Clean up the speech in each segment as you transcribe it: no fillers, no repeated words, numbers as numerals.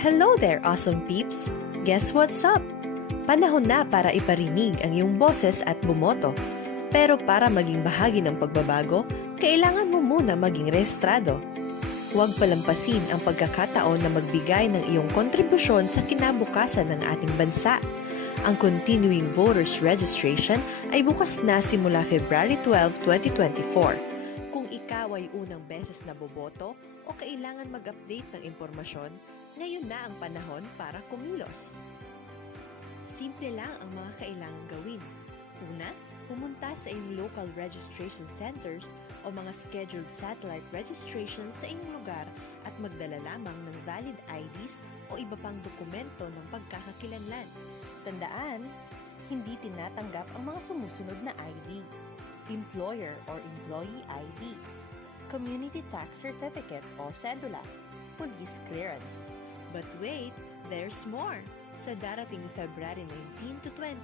Hello there, awesome peeps! Guess what's up? Panahon na para iparinig ang iyong boses at bumoto. Pero para maging bahagi ng pagbabago, kailangan mo muna maging rehistrado. Huwag palampasin ang pagkakataon na magbigay ng iyong kontribusyon sa kinabukasan ng ating bansa. Ang Continuing Voters Registration ay bukas na simula February 12, 2024. Kung ikaw ay unang beses na boboto o kailangan mag-update ng impormasyon, ngayon na ang panahon para kumilos. Simple lang ang mga kailangang gawin. Una, pumunta sa iyong local registration centers o mga scheduled satellite registration sa inyong lugar at magdala lamang ng valid IDs o iba pang dokumento ng pagkakakilanlan. Tandaan, hindi tinatanggap ang mga sumusunod na ID: Employer or Employee ID, Community Tax Certificate o Cedula, Police Clearance. But wait, there's more! Sa darating February 19 to 20,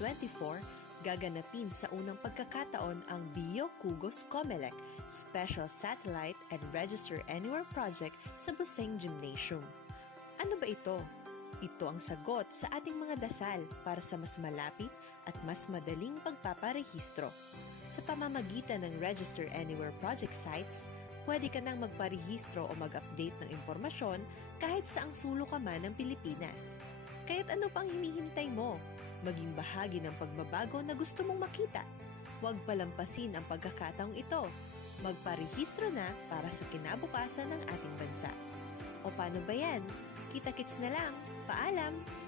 2024, gaganapin sa unang pagkakataon ang Bio Kugos Comelec Special Satellite and Register Anywhere Project sa Buseng Gymnasium. Ano ba ito? Ito ang sagot sa ating mga dasal para sa mas malapit at mas madaling pagpaparehistro. Sa pamamagitan ng Register Anywhere Project sites, pwede ka nang magparehistro o mag-update ng impormasyon kahit saang sulok ka man ng Pilipinas. Kaya't ano pang hinihintay mo? Maging bahagi ng pagbabago na gusto mong makita. Huwag palampasin ang pagkakataong ito. Magparehistro na para sa kinabukasan ng ating bansa. O paano ba yan? Kita-kits na lang. Paalam!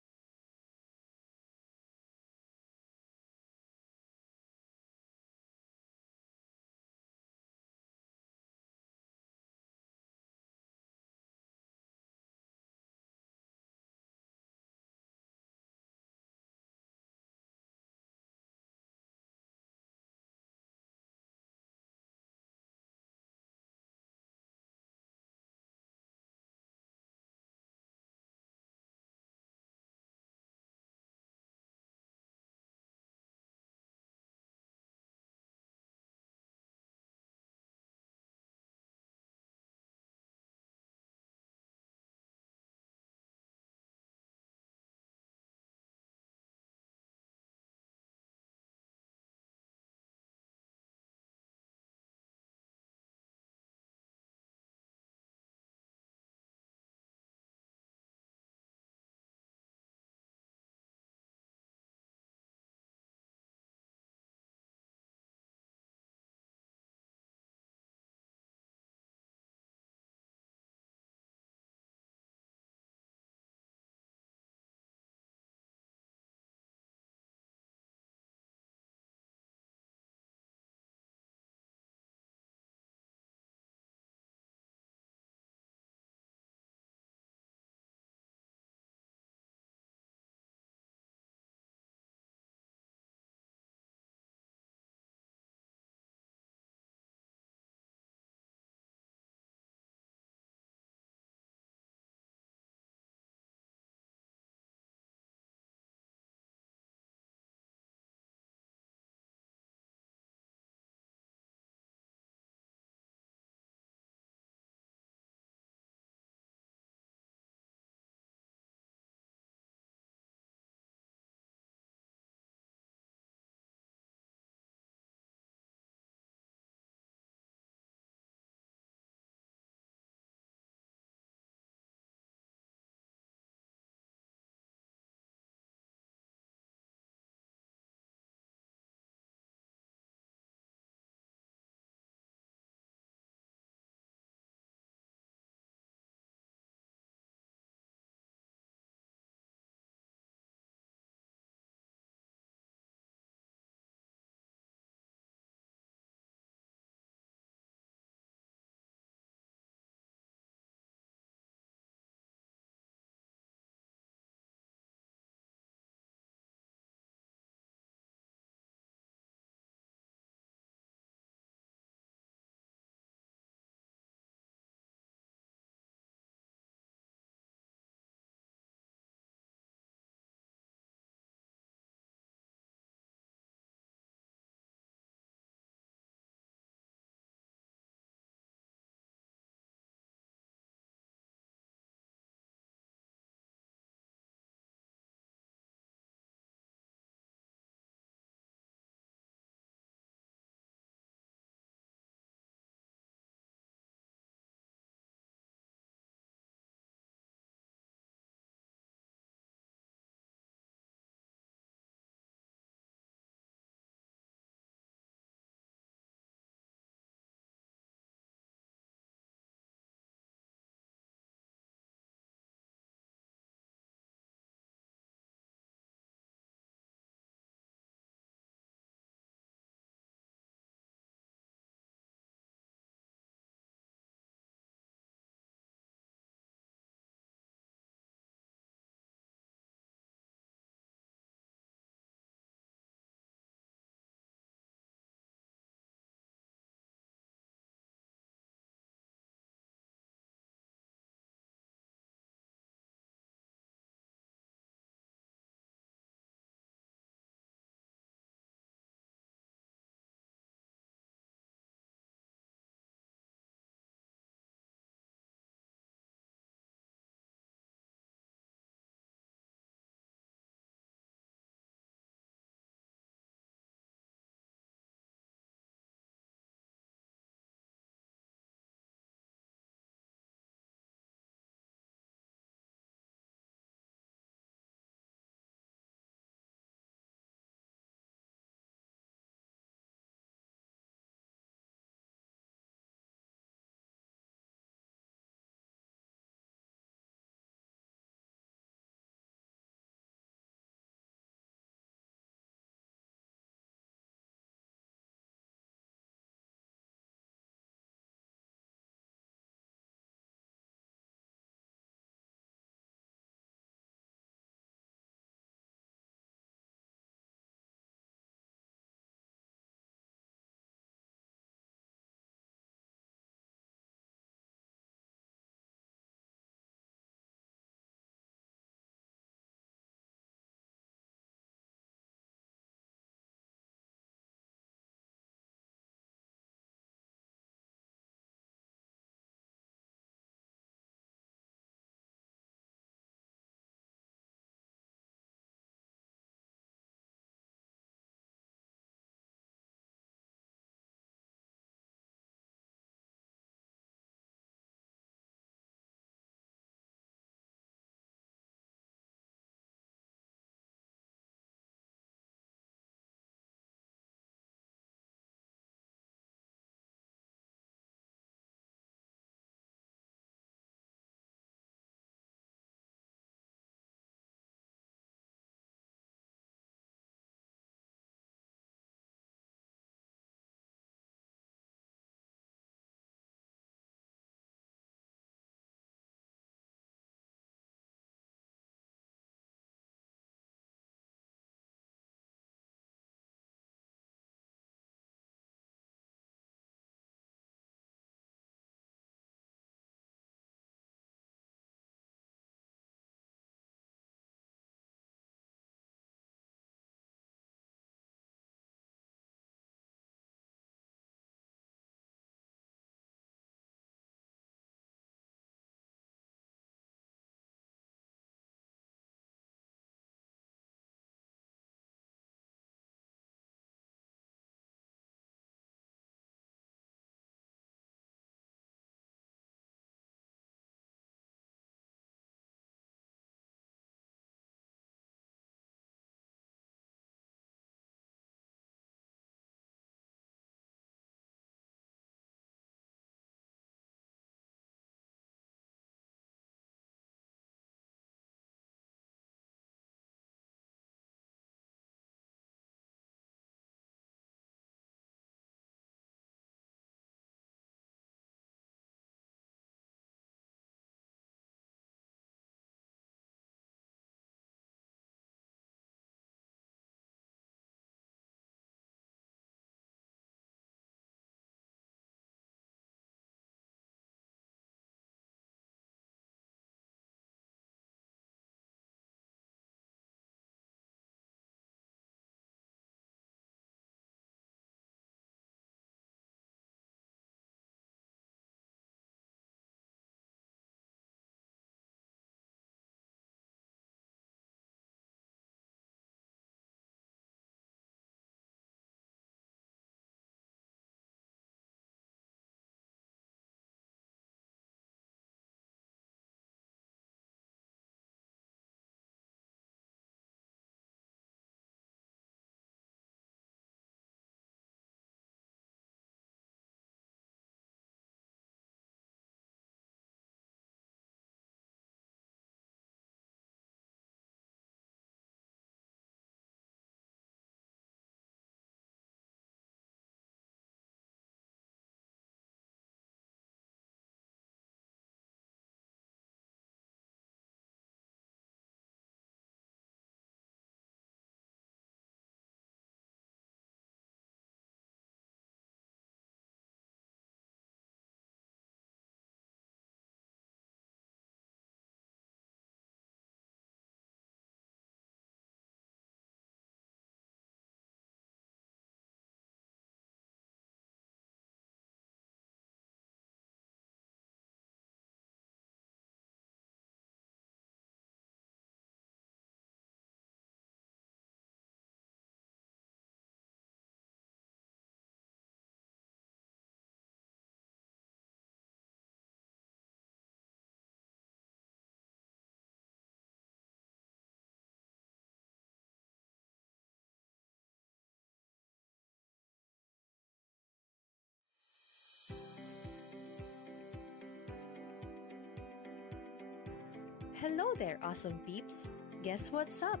Hello there, awesome peeps! Guess what's up?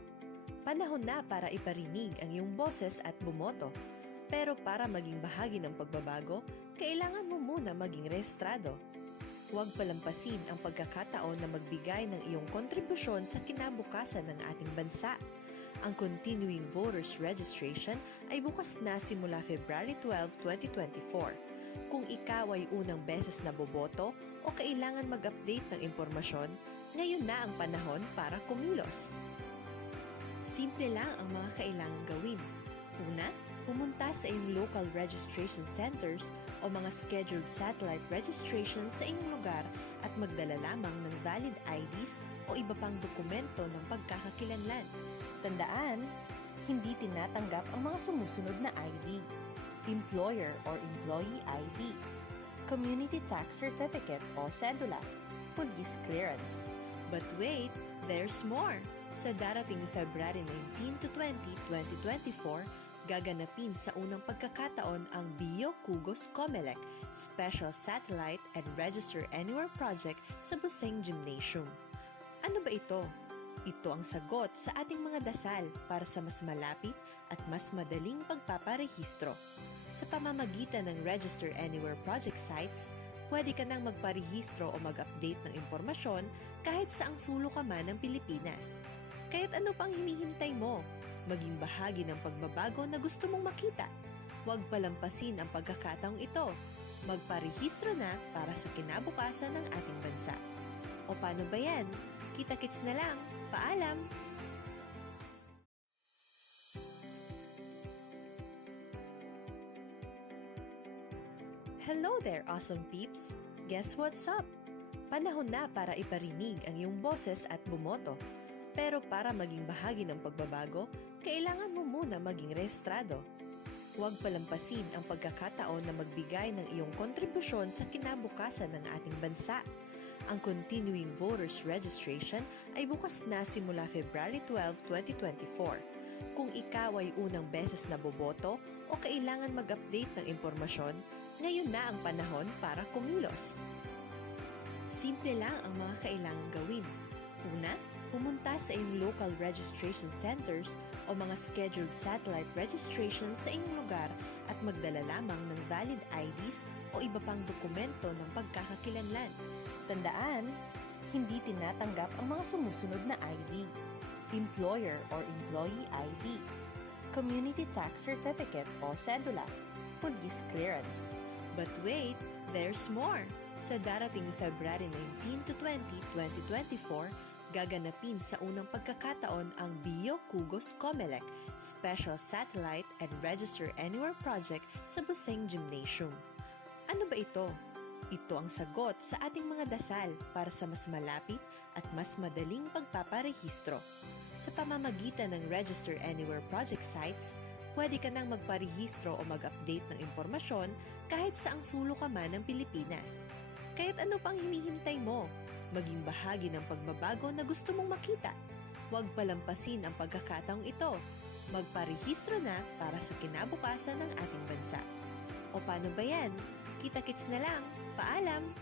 Panahon na para iparinig ang iyong boses at bumoto. Pero para maging bahagi ng pagbabago, kailangan mo muna maging rehistrado. Huwag palampasin ang pagkakataon na magbigay ng iyong kontribusyon sa kinabukasan ng ating bansa. Ang Continuing Voters Registration ay bukas na simula February 12, 2024. Kung ikaw ay unang beses na boboto o kailangan mag-update ng impormasyon, ngayon na ang panahon para kumilos. Simple lang ang mga kailangang gawin. Una, pumunta sa iyong local registration centers o mga scheduled satellite registration sa inyong lugar at magdala lamang ng valid IDs o iba pang dokumento ng pagkakakilanlan. Tandaan, hindi tinatanggap ang mga sumusunod na ID: Employer or Employee ID, Community Tax Certificate o Cedula, Police Clearance. But wait, there's more! Sa darating February 19 to 20, 2024, gaganapin sa unang pagkakataon ang Bio Kugos Comelec Special Satellite and Register Anywhere Project sa Buseng Gymnasium. Ano ba ito? Ito ang sagot sa ating mga dasal para sa mas malapit at mas madaling pagpaparehistro. Sa pamamagitan ng Register Anywhere Project sites, pwede ka nang magparehistro o mag-update ng impormasyon kahit saang sulok ka man ng Pilipinas. Kaya't ano pang hinihintay mo? Maging bahagi ng pagbabago na gusto mong makita. Huwag palampasin ang pagkakataong ito. Magparehistro na para sa kinabukasan ng ating bansa. O paano ba yan? Kita-kits na lang. Paalam! Hello there, awesome peeps! Guess what's up? Panahon na para iparinig ang iyong boses at bumoto. Pero para maging bahagi ng pagbabago, kailangan mo muna maging rehistrado. Huwag palampasin ang pagkakataon na magbigay ng iyong kontribusyon sa kinabukasan ng ating bansa. Ang Continuing Voters Registration ay bukas na simula February 12, 2024. Kung ikaw ay unang beses na boboto o kailangan mag-update ng impormasyon, ngayon na ang panahon para kumilos. Simple lang ang mga kailangang gawin. Una, pumunta sa iyong local registration centers o mga scheduled satellite registration sa inyong lugar at magdala lamang ng valid IDs o iba pang dokumento ng pagkakakilanlan. Tandaan, hindi tinatanggap ang mga sumusunod na ID: Employer or Employee ID, Community Tax Certificate o Cedula, Police Clearance. But wait, there's more! Sa darating February 19 to 20, 2024, gaganapin sa unang pagkakataon ang Bio Kugos Comelec Special Satellite and Register Anywhere Project sa Buseng Gymnasium. Ano ba ito? Ito ang sagot sa ating mga dasal para sa mas malapit at mas madaling pagpaparehistro. Sa pamamagitan ng Register Anywhere Project sites, pwede ka nang magparehistro o mag-update ng impormasyon kahit saang sulok ka man ng Pilipinas. Kaya't ano pang hinihintay mo? Maging bahagi ng pagbabago na gusto mong makita. Huwag palampasin ang pagkakataong ito. Magparehistro na para sa kinabukasan ng ating bansa. O paano ba yan? Kita-kits na lang. Paalam!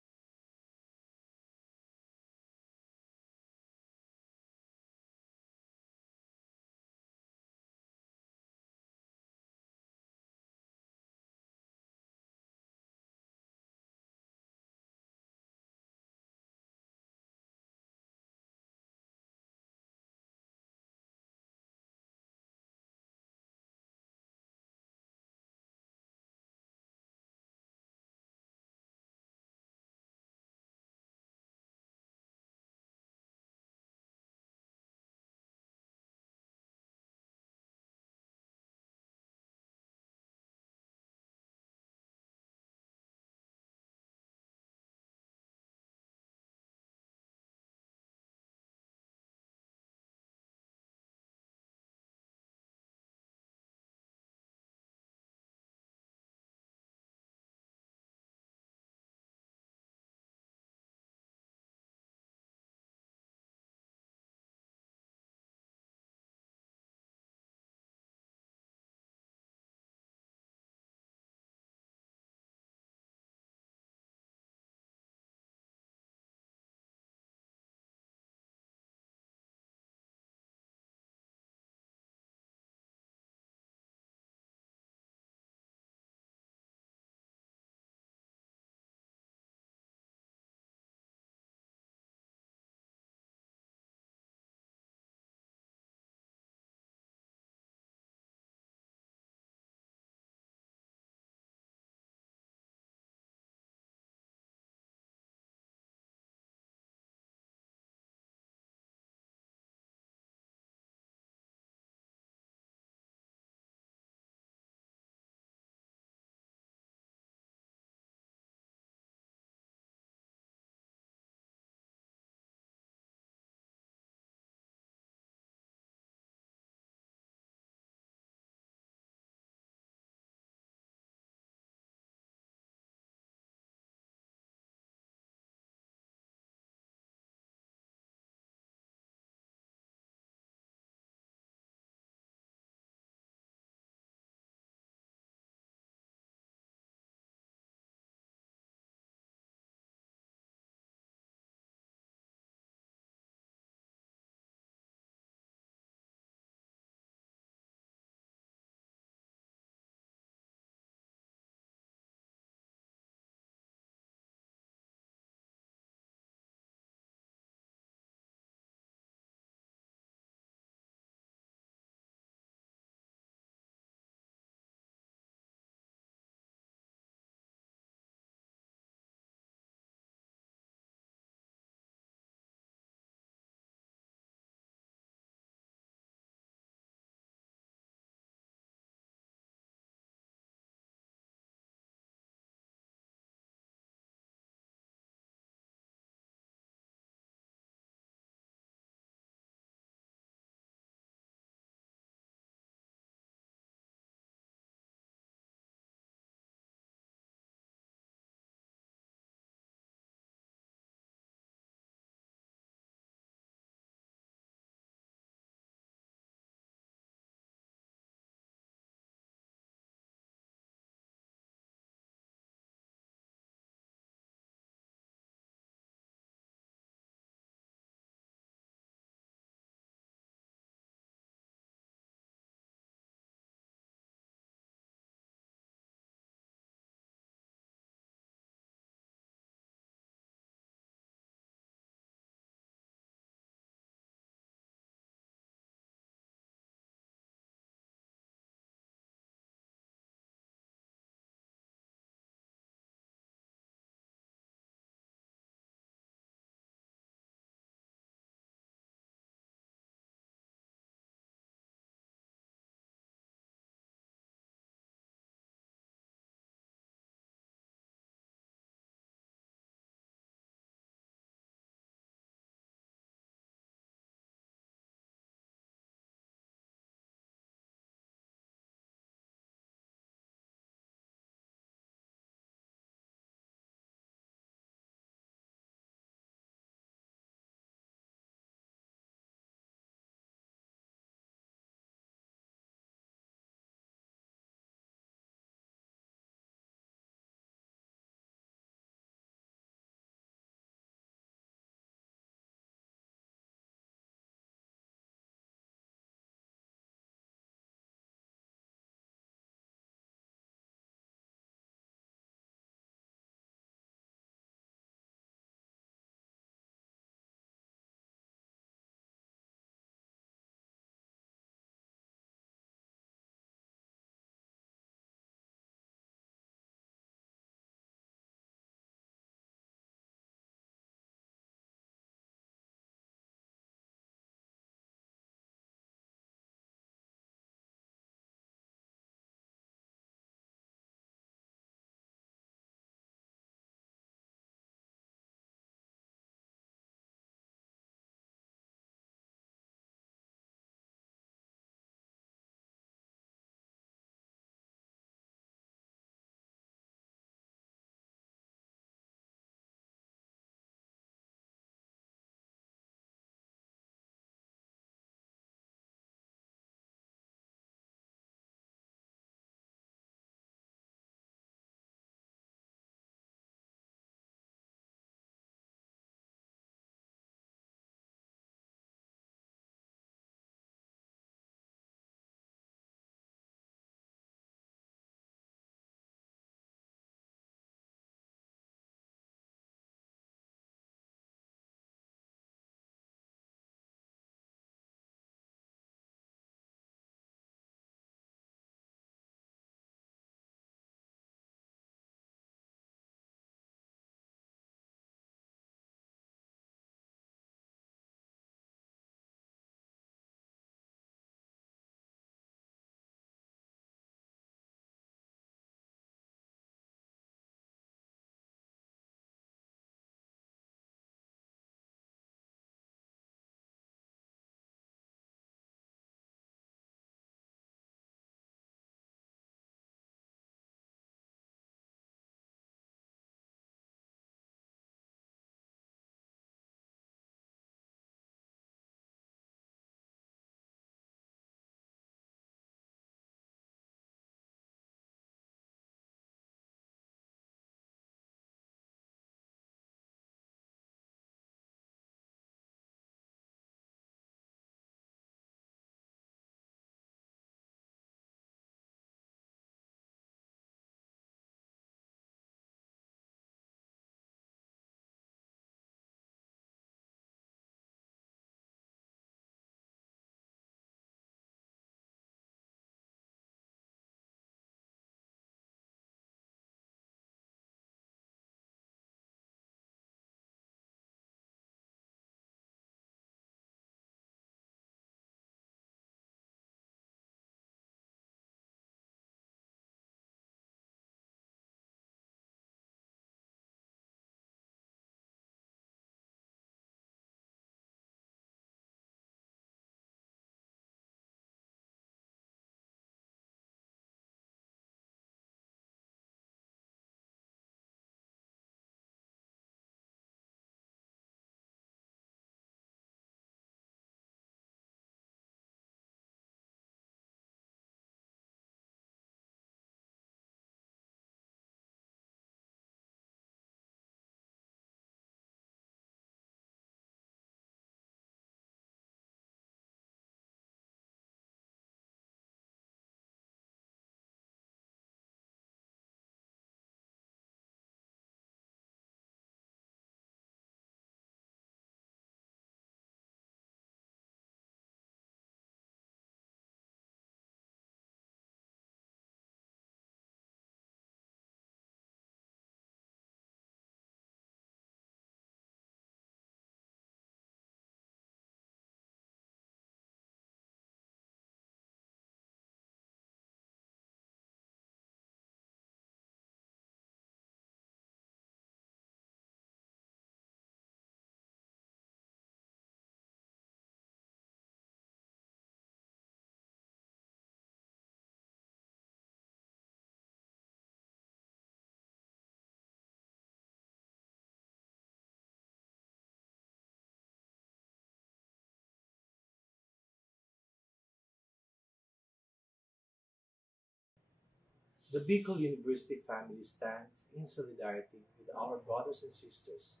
The Bicol University family stands in solidarity with our brothers and sisters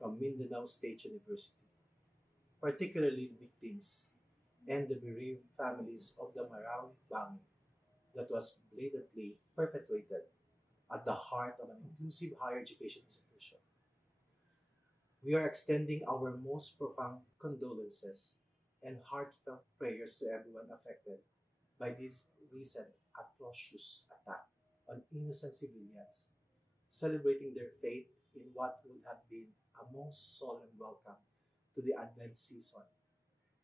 from Mindanao State University, particularly the victims and the bereaved families of the Marawi bombing that was blatantly perpetrated at the heart of an inclusive higher education institution. We are extending our most profound condolences and heartfelt prayers to everyone affected by this recent atrocious attack on innocent civilians, celebrating their faith in what would have been a most solemn welcome to the Advent season,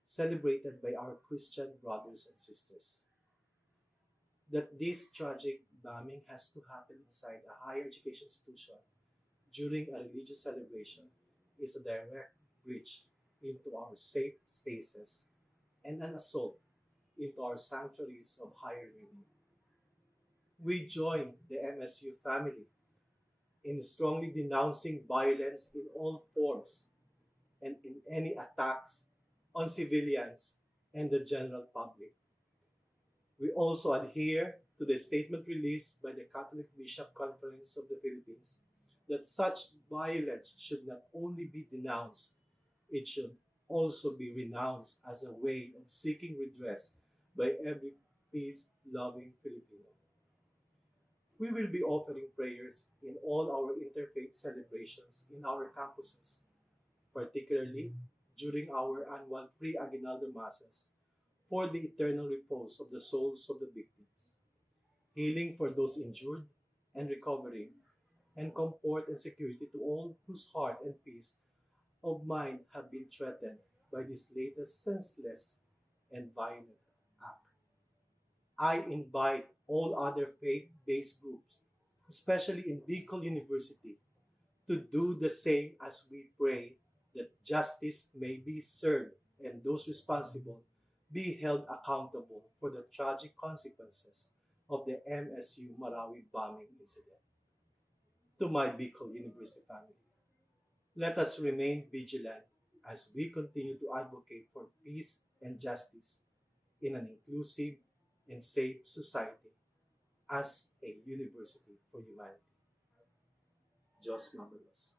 celebrated by our Christian brothers and sisters. That this tragic bombing has to happen inside a higher education institution during a religious celebration is a direct breach into our safe spaces and an assault into our sanctuaries of higher learning. We join the MSU family in strongly denouncing violence in all forms and in any attacks on civilians and the general public. We also adhere to the statement released by the Catholic Bishop Conference of the Philippines that such violence should not only be denounced, it should also be renounced as a way of seeking redress by every peace loving Filipino. We will be offering prayers in all our interfaith celebrations in our campuses, particularly during our annual pre-aguinaldo masses, for the eternal repose of the souls of the victims, healing for those injured and recovering, and comfort and security to all whose heart and peace of mind have been threatened by this latest senseless and violent act. I invite all other faith-based groups, especially in Bicol University, to do the same as we pray that justice may be served and those responsible be held accountable for the tragic consequences of the MSU Marawi bombing incident. To my Bicol University family, let us remain vigilant as we continue to advocate for peace and justice in an inclusive and safe society as a university for humanity. Diyos mabalos.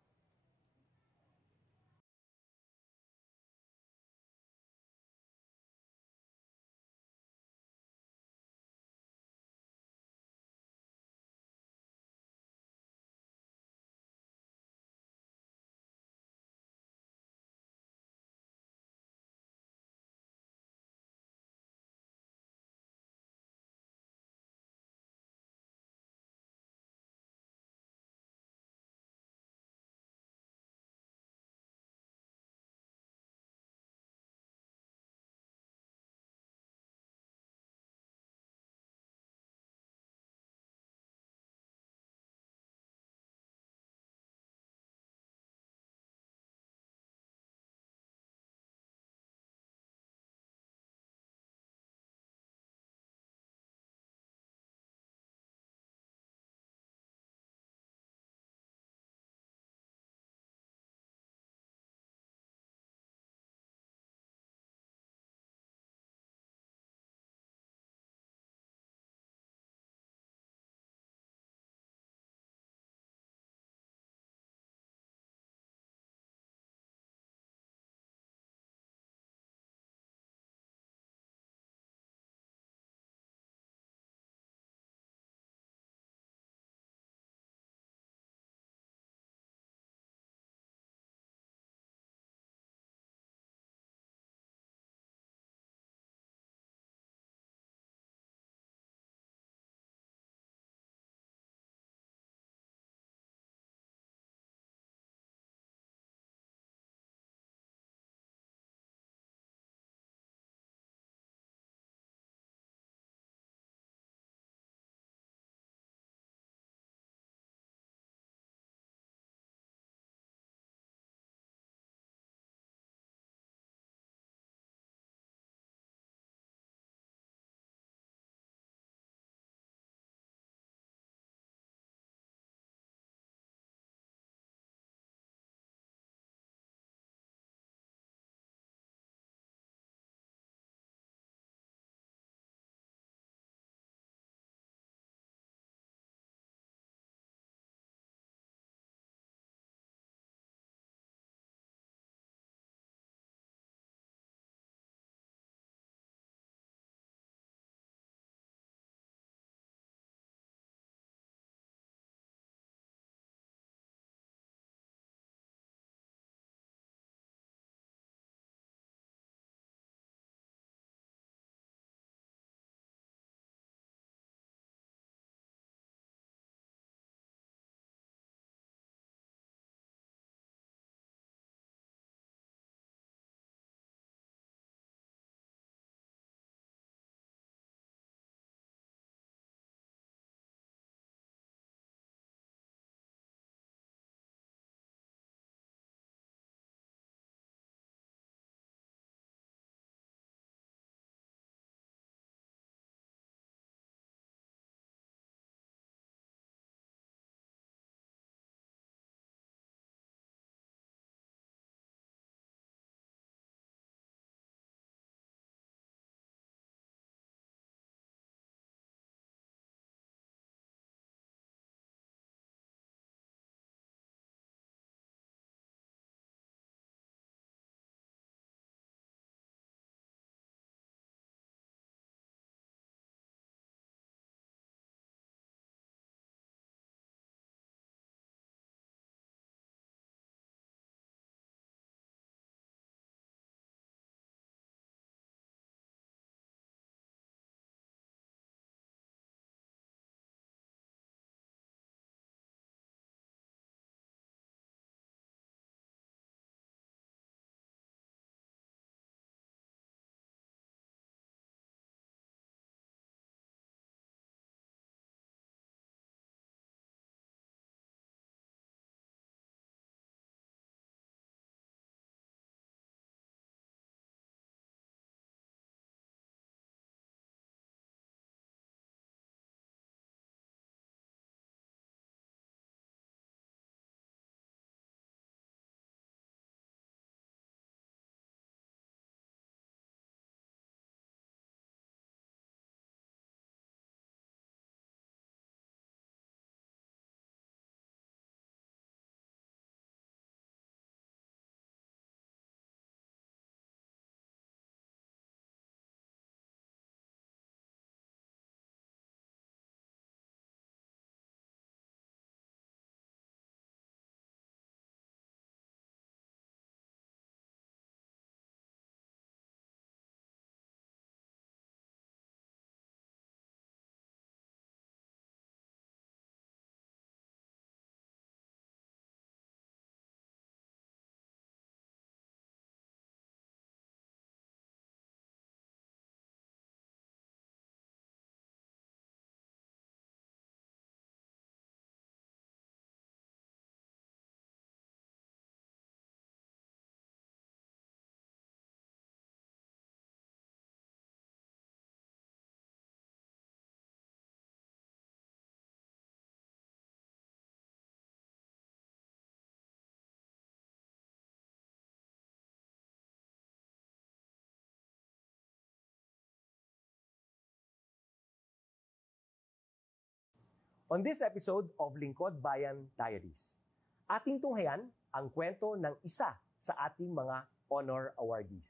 On this episode of Lingkod Bayan Diaries, ating tunghayan ang kwento ng isa sa ating mga honor awardees.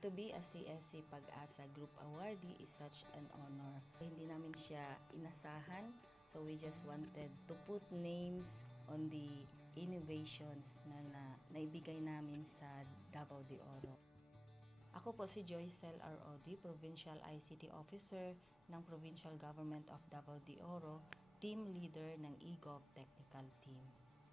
To be a CSC Pag-asa Group Awardee is such an honor. Hindi namin siya inasahan, so we just wanted to put names on the innovations na naibigay namin sa Davao de Oro. Ako po si Joycel R.O.D., Provincial ICT Officer ng Provincial Government of Davao de Oro, Team Leader ng eGov Technical Team.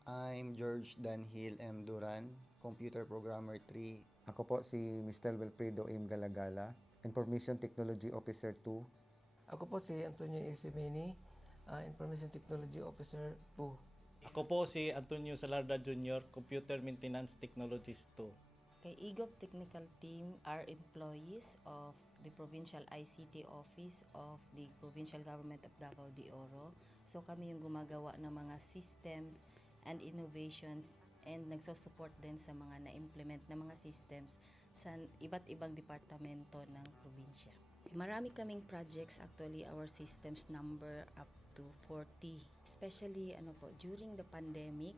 I'm George Danhil M. Duran, Computer Programmer 3. Ako po si Mr. Wilfredo M. Galagala, Information Technology Officer 2. Ako po si Antonio Isimeni, Information Technology Officer 2. Ako po si Antonio Salarda Jr., Computer Maintenance Technologist 2. Kay eGov Technical Team are employees of the Provincial ICT Office of the Provincial Government of Davao de Oro. So kami yung gumagawa ng mga systems and innovations and nagsusupport din sa mga na-implement na mga systems sa iba't ibang departamento ng probinsya. Marami kaming projects, actually our systems number up to 40. Especially during the pandemic,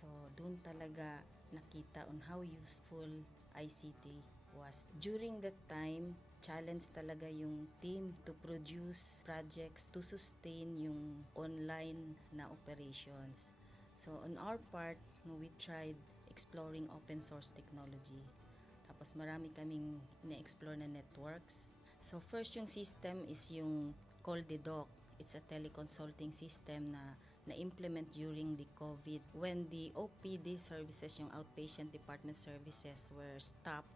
so doon talaga nakita on how useful ICT was. During that time, challenge talaga yung team to produce projects to sustain yung online na operations. So on our part, we tried exploring open source technology. Tapos marami kaming ina-explore na networks. So first yung system is yung CallDedoc. It's a teleconsulting system na na-implement during the COVID. When the OPD services, yung outpatient department services were stopped,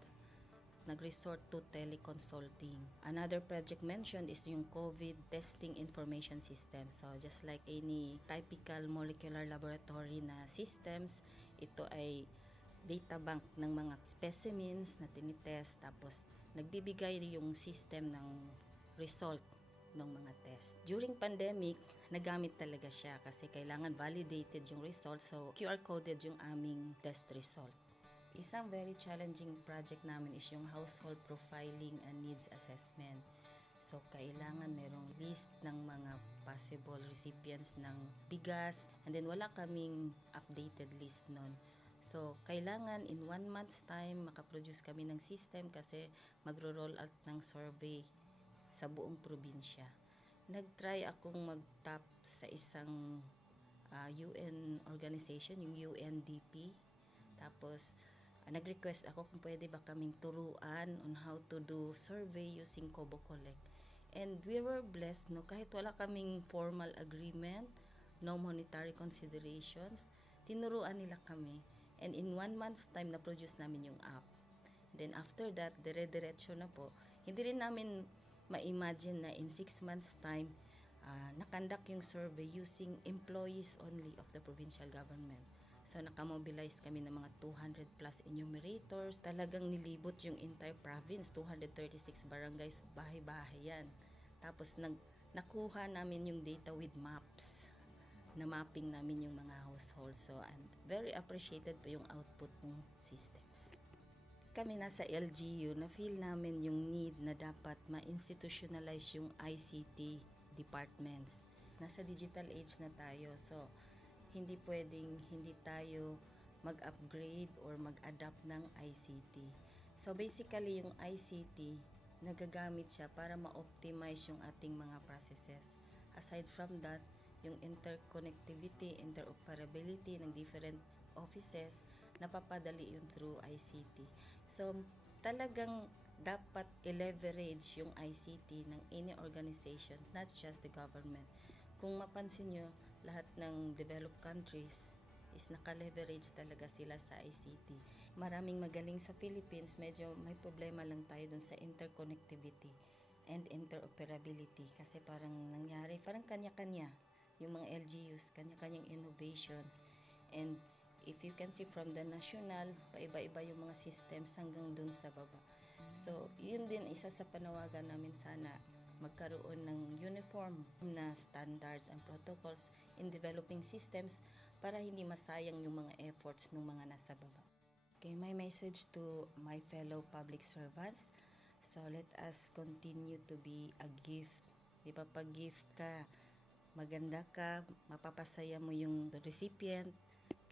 nag-resort to teleconsulting. Another project mentioned is yung COVID testing information system. So just like any typical molecular laboratory na systems, ito ay data bank ng mga specimens na tinitest, tapos nagbibigay yung system ng result ng mga test. During pandemic, nagamit talaga siya kasi kailangan validated yung result, so QR coded yung aming test result. Isang very challenging project namin is yung household profiling and needs assessment. So, kailangan merong list ng mga possible recipients ng bigas, and then wala kaming updated list nun. So, kailangan in 1 month's time makaproduce kami ng system kasi magro-roll out ng survey sa buong probinsya. Nag-try akong mag-tap sa isang UN organization, yung UNDP. Tapos, nag-request ako kung pwede ba kaming turuan on how to do survey using Kobo Collect. And we were blessed, kahit wala kaming formal agreement, no monetary considerations, tinuruan nila kami. And in 1 month's time, na-produce namin yung app. And then after that, dire-diretso na po. Hindi rin namin ma-imagine na in 6 months' time, nakandak yung survey using employees only of the provincial government. So, nakamobilize kami ng mga 200 plus enumerators. Talagang nilibot yung entire province, 236 barangays, bahay-bahay yan. Tapos, nakuha namin yung data with maps. Na mapping namin yung mga households. So, and very appreciated po yung output ng systems. Kami nasa LGU, na-feel namin yung need na dapat ma-institutionalize yung ICT departments. Nasa digital age na tayo, so hindi pwedeng hindi tayo mag-upgrade or mag-adapt ng ICT. So basically yung ICT, nagagamit siya para ma-optimize yung ating mga processes. Aside from that, yung interconnectivity, interoperability ng different offices, napapadali yun through ICT. So talagang dapat i-leverage yung ICT ng any organization, not just the government. Kung mapansin nyo, lahat ng developed countries is naka-leverage talaga sila sa ICT. Maraming magaling sa Philippines, medyo may problema lang tayo dun sa interconnectivity and interoperability kasi parang nangyari, parang kanya-kanya yung mga LGUs, kanya-kanyang innovations. And if you can see from the national, paiba-iba yung mga systems hanggang dun sa baba. So, yun din isa sa panawagan namin sana magkaroon ng uniform na standards and protocols in developing systems para hindi masayang yung mga efforts ng mga nasa baba. Okay, my message to my fellow public servants, so let us continue to be a gift. Di ba, pag gift ka, maganda ka, mapapasaya mo yung recipient,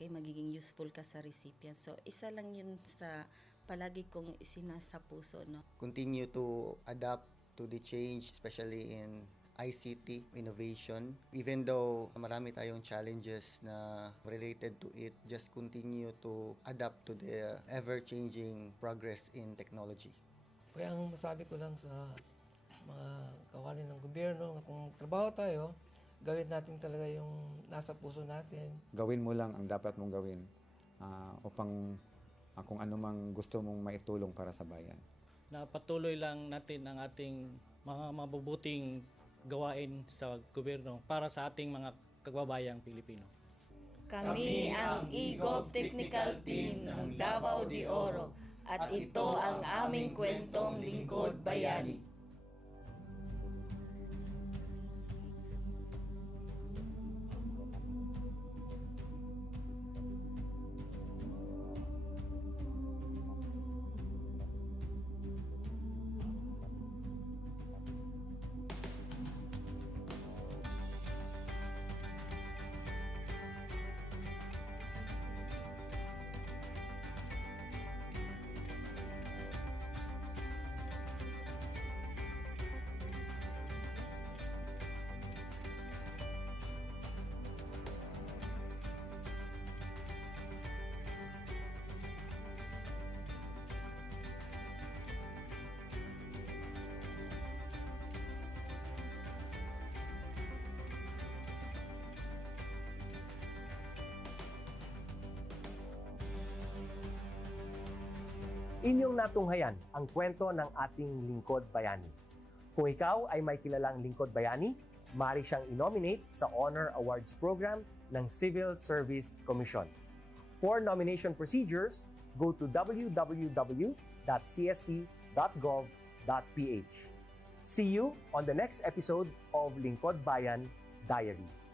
kay magiging useful ka sa recipient. So, isa lang yun sa palagi kong isinasa puso, no? Continue to adapt to the change, especially in ICT innovation. Even though marami tayong challenges na related to it, just continue to adapt to the ever-changing progress in technology. Kaya ang masabi ko lang sa mga kawani ng gobyerno, kung trabaho tayo, gawin natin talaga yung nasa puso natin. Gawin mo lang ang dapat mong gawin upang kung ano mang gusto mong maitulong para sa bayan. Na patuloy lang natin ang ating mga mabubuting gawain sa gobyerno para sa ating mga kababayang Pilipino. Kami ang eGov Technical Team ng Davao de Oro at ito ang aming kwentong lingkod bayani. Inyong natunghayan ang kwento ng ating lingkod bayani. Kung ikaw ay may kilalang lingkod bayani, maaari siyang i-nominate sa Honor Awards Program ng Civil Service Commission. For nomination procedures, go to www.csc.gov.ph. See you on the next episode of Lingkod Bayan Diaries.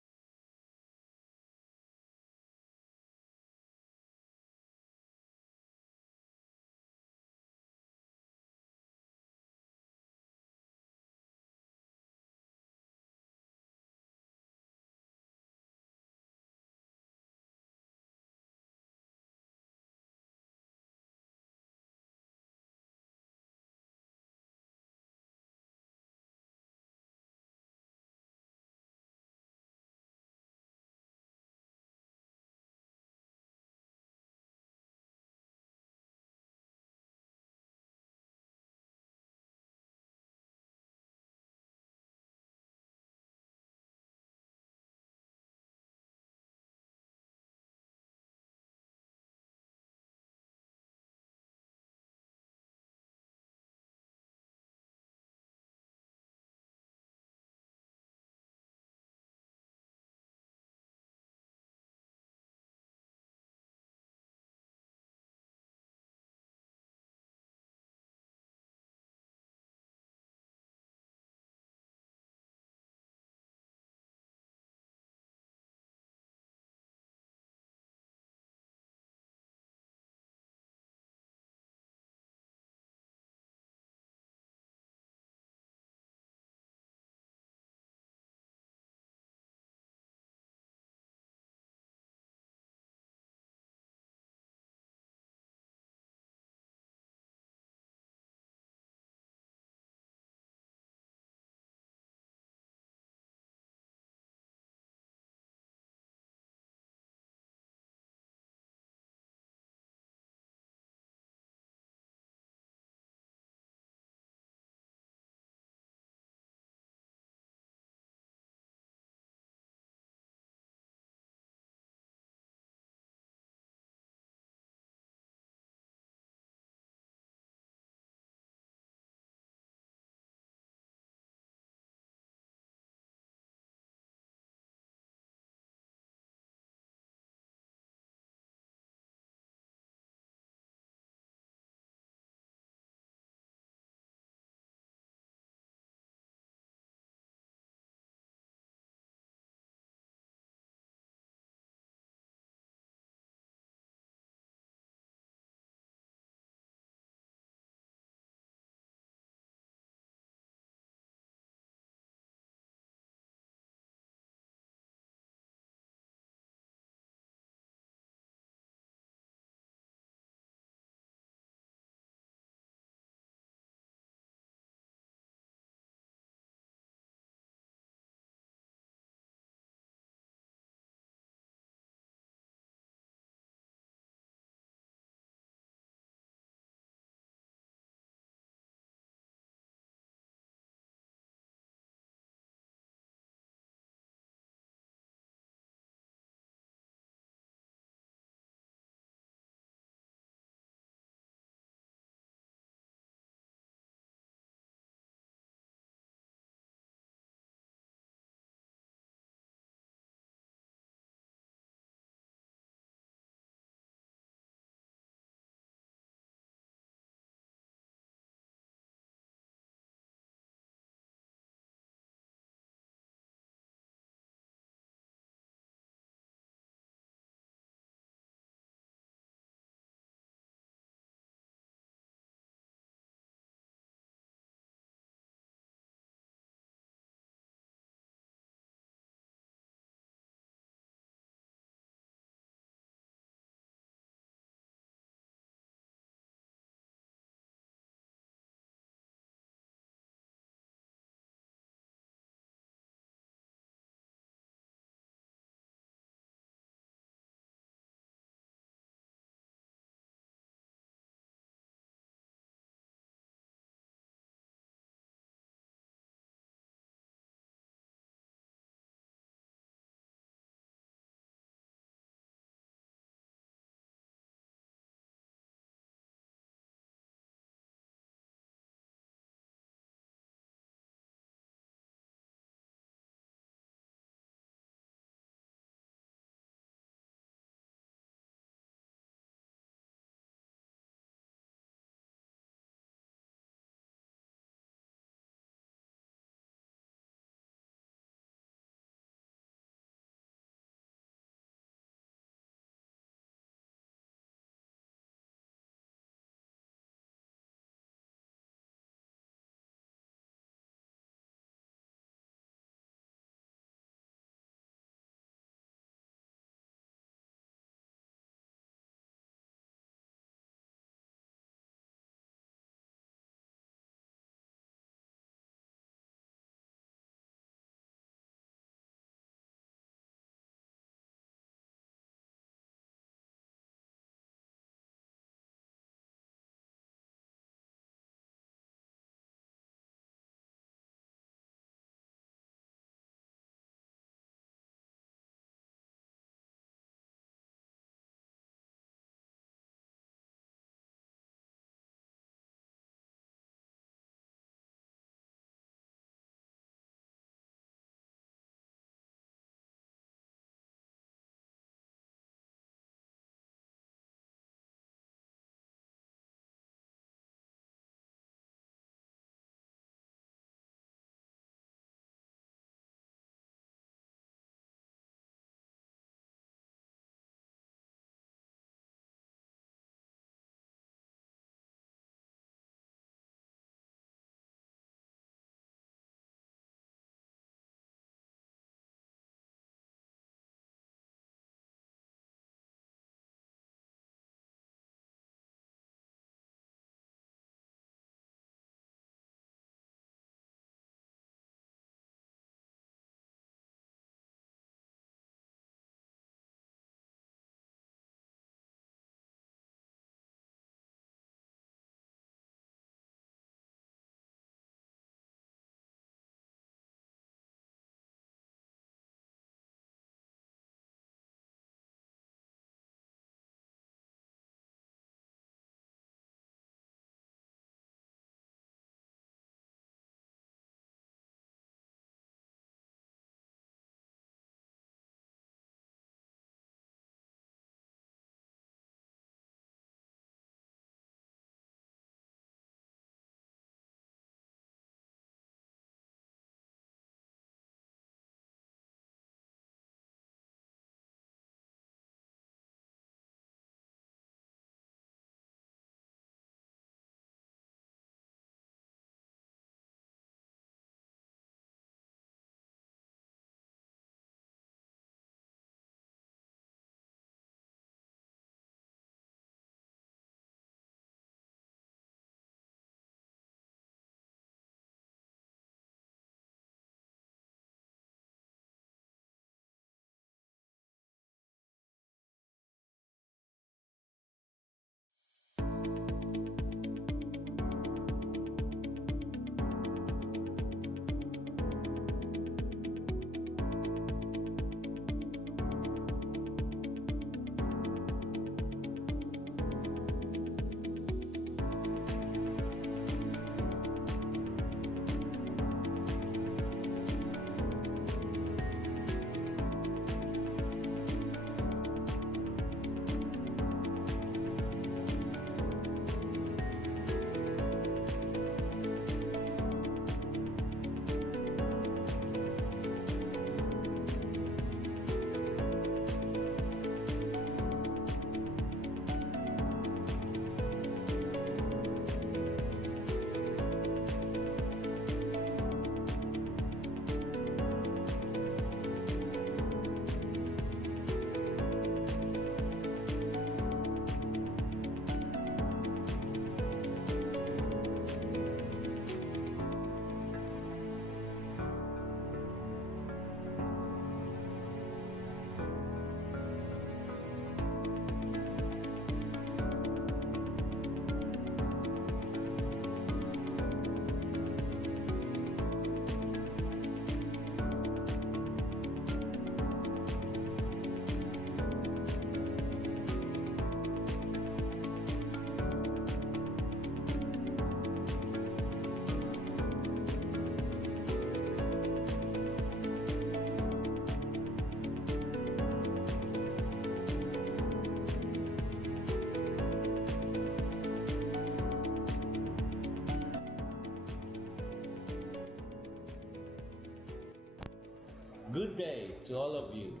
Good day to all of you.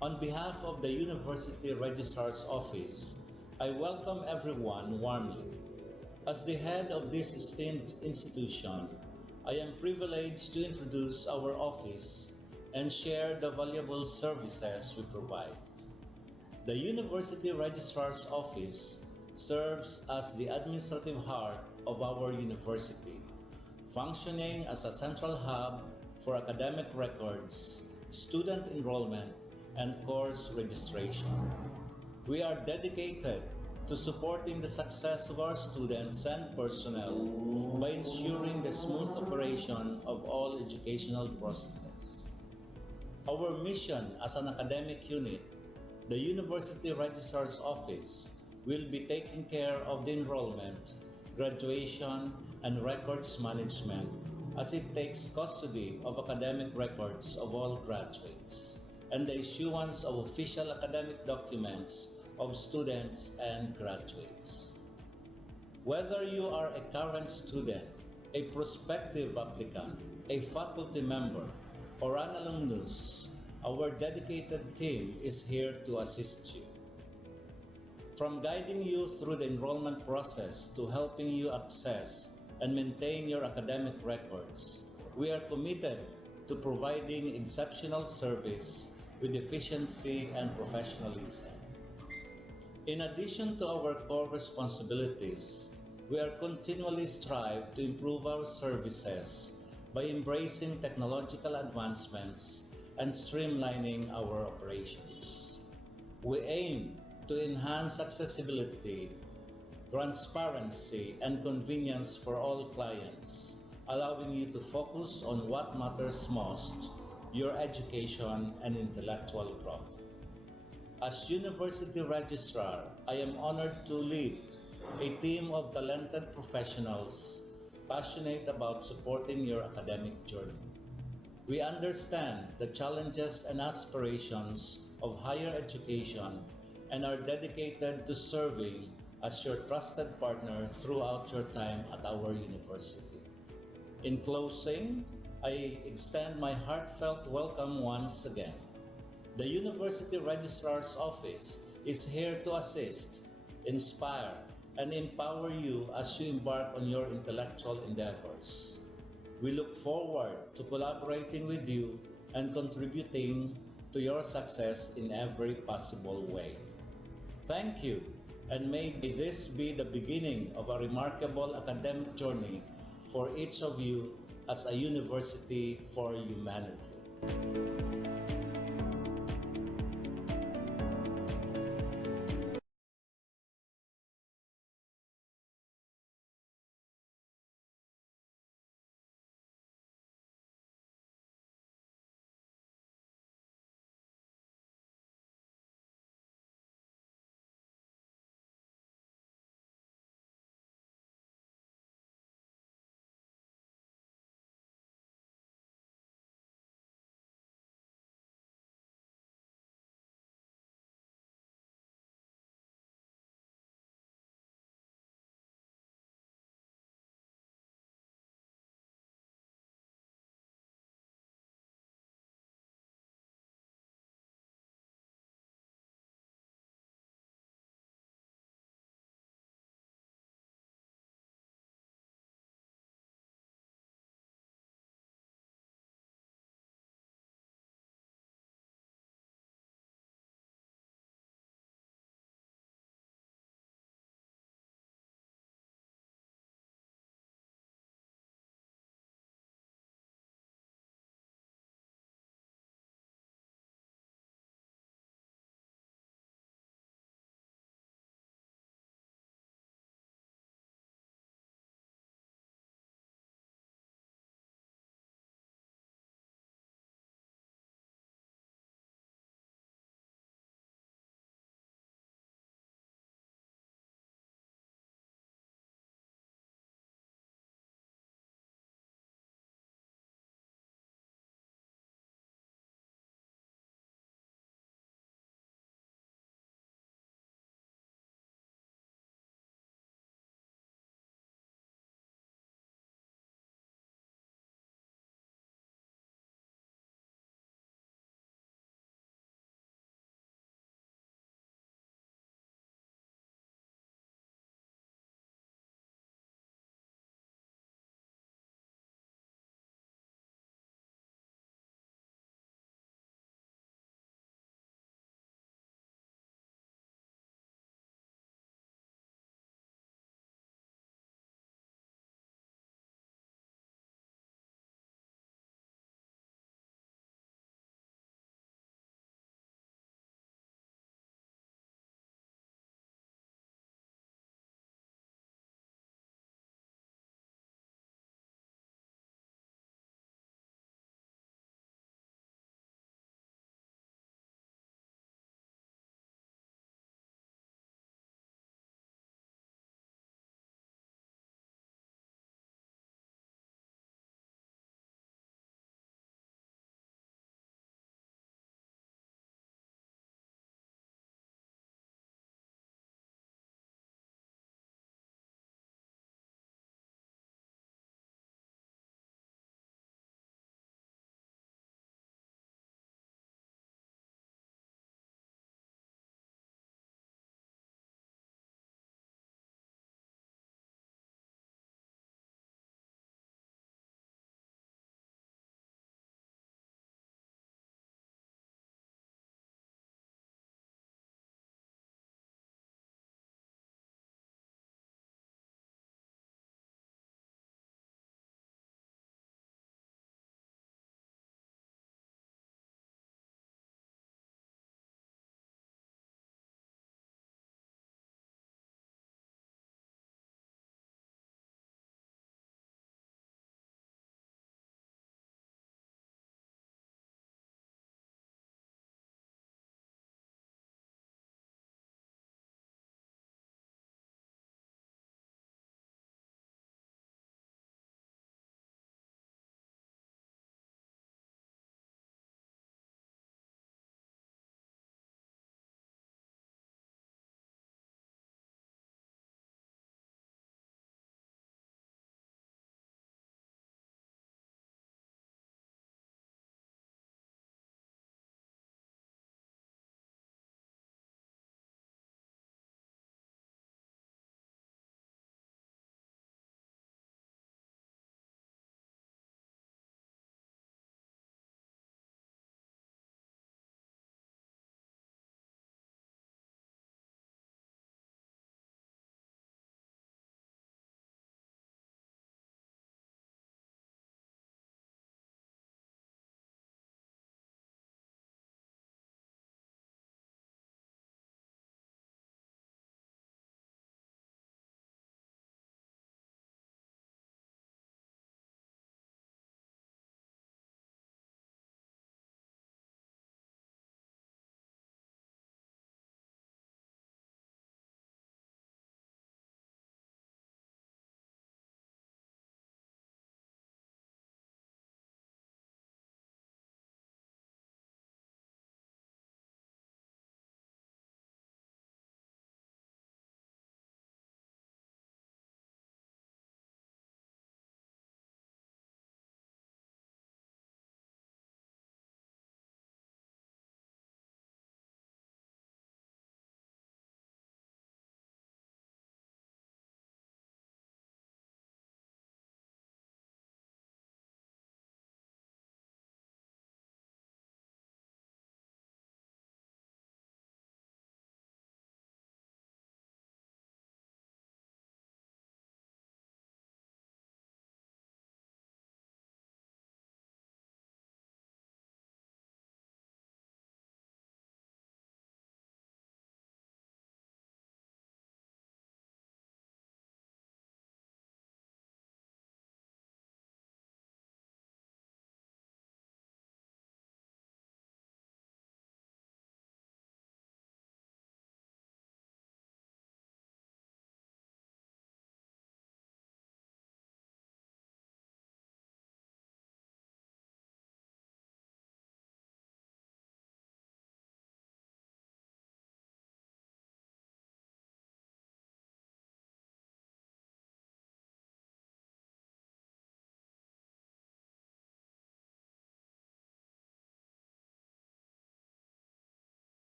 On behalf of the University Registrar's Office, I welcome everyone warmly. As the head of this esteemed institution, I am privileged to introduce our office and share the valuable services we provide. The University Registrar's Office serves as the administrative heart of our university, functioning as a central hub for academic records, student enrollment, and course registration. We are dedicated to supporting the success of our students and personnel by ensuring the smooth operation of all educational processes. Our mission as an academic unit, the University Registrar's Office, will be taking care of the enrollment, graduation, and records management as it takes custody of academic records of all graduates and the issuance of official academic documents of students and graduates. Whether you are a current student, a prospective applicant, a faculty member, or an alumnus, our dedicated team is here to assist you. From guiding you through the enrollment process to helping you access and maintain your academic records, we are committed to providing exceptional service with efficiency and professionalism. In addition to our core responsibilities, we are continually strive to improve our services by embracing technological advancements and streamlining our operations. We aim to enhance accessibility, transparency, and convenience for all clients, allowing you to focus on what matters most, your education and intellectual growth. As University Registrar, I am honored to lead a team of talented professionals passionate about supporting your academic journey. We understand the challenges and aspirations of higher education and are dedicated to serving as your trusted partner throughout your time at our university. In closing, I extend my heartfelt welcome once again. The University Registrar's Office is here to assist, inspire, and empower you as you embark on your intellectual endeavors. We look forward to collaborating with you and contributing to your success in every possible way. Thank you, and may this be the beginning of a remarkable academic journey for each of you as a university for humanity.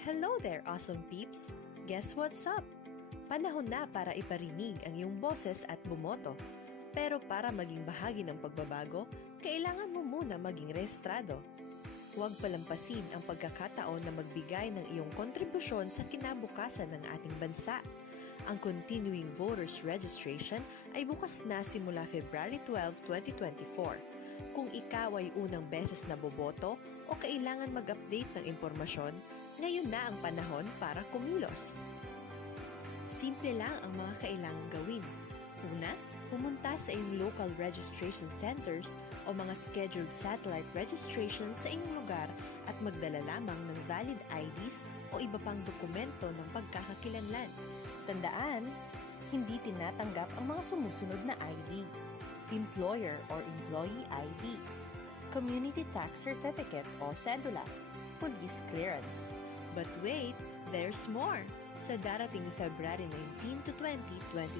Hello there, awesome peeps! Guess what's up? Panahon na para iparinig ang iyong boses at bumoto. Pero para maging bahagi ng pagbabago, kailangan mo muna maging rehistrado. Huwag palampasin ang pagkakataon na magbigay ng iyong kontribusyon sa kinabukasan ng ating bansa. Ang Continuing Voters Registration ay bukas na simula February 12, 2024. Kung ikaw ay unang beses na boboto o kailangan mag-update ng impormasyon, ngayon na ang panahon para kumilos. Simple lang ang mga kailangang gawin. Una, pumunta sa iyong local registration centers o mga scheduled satellite registration sa inyong lugar at magdala lamang ng valid IDs o iba pang dokumento ng pagkakakilanlan. Tandaan, hindi tinatanggap ang mga sumusunod na ID: Employer or Employee ID, Community Tax Certificate o Cedula, Police Clearance. But wait, there's more! Sa darating February 19 to 20,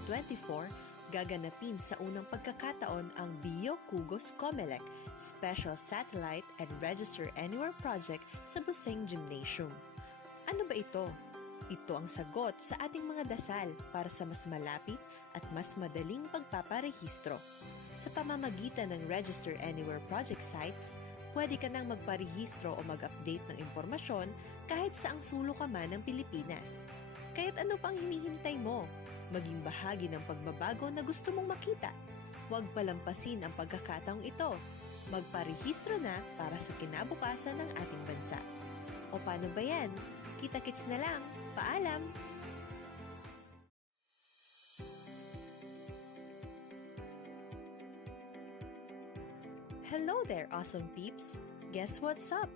2024, gaganapin sa unang pagkakataon ang Bio Kugos Comelec Special Satellite and Register Anywhere Project sa Buseng Gymnasium. Ano ba ito? Ito ang sagot sa ating mga dasal para sa mas malapit at mas madaling pagpaparehistro. Sa pamamagitan ng Register Anywhere Project sites, pwede ka nang magparehistro o mag-update ng impormasyon kahit saang sulok ka man ng Pilipinas. Kaya't ano pang hinihintay mo? Maging bahagi ng pagbabago na gusto mong makita. Huwag palampasin ang pagkakataong ito. Magparehistro na para sa kinabukasan ng ating bansa. O paano ba yan? Kita-kits na lang. Paalam! Hello there, awesome peeps! Guess what's up?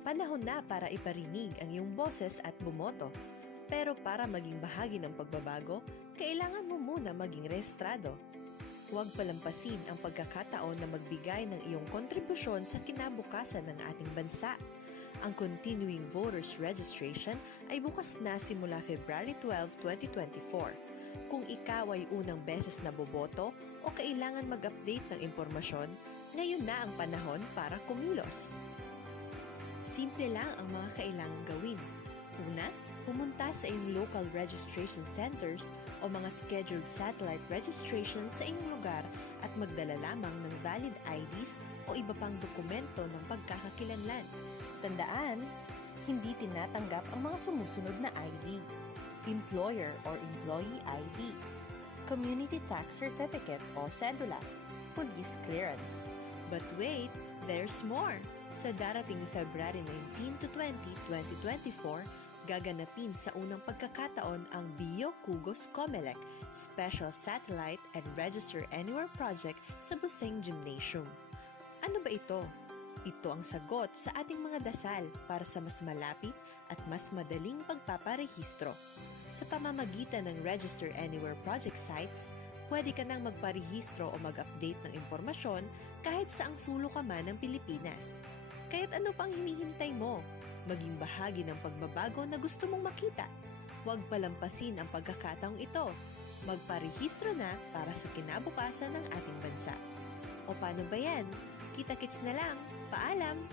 Panahon na para iparinig ang iyong boses at bumoto. Pero para maging bahagi ng pagbabago, kailangan mo muna maging rehistrado. Huwag palampasin ang pagkakataon na magbigay ng iyong kontribusyon sa kinabukasan ng ating bansa. Ang Continuing Voters Registration ay bukas na simula February 12, 2024. Kung ikaw ay unang beses na boboto o kailangan mag-update ng impormasyon, ngayon na ang panahon para kumilos. Simple lang ang mga kailangang gawin. Una, pumunta sa iyong local registration centers o mga scheduled satellite registration sa inyong lugar at magdala lamang ng valid IDs o iba pang dokumento ng pagkakakilanlan. Tandaan, hindi tinatanggap ang mga sumusunod na ID: Employer or Employee ID, Community Tax Certificate o Cedula, Police Clearance. But wait, there's more! Sa darating February 19 to 20, 2024, gaganapin sa unang pagkakataon ang Bio Kugos Comelec Special Satellite and Register Anywhere Project sa Buseng Gymnasium. Ano ba ito? Ito ang sagot sa ating mga dasal para sa mas malapit at mas madaling pagpaparehistro. Sa pamamagitan ng Register Anywhere Project sites, pwede ka nang magparehistro o mag-update ng impormasyon kahit saang sulok ka man ng Pilipinas. Kaya't ano pang hinihintay mo? Maging bahagi ng pagbabago na gusto mong makita. Huwag palampasin ang pagkakataong ito. Magparehistro na para sa kinabukasan ng ating bansa. O paano ba yan? Kita-kits na lang. Paalam!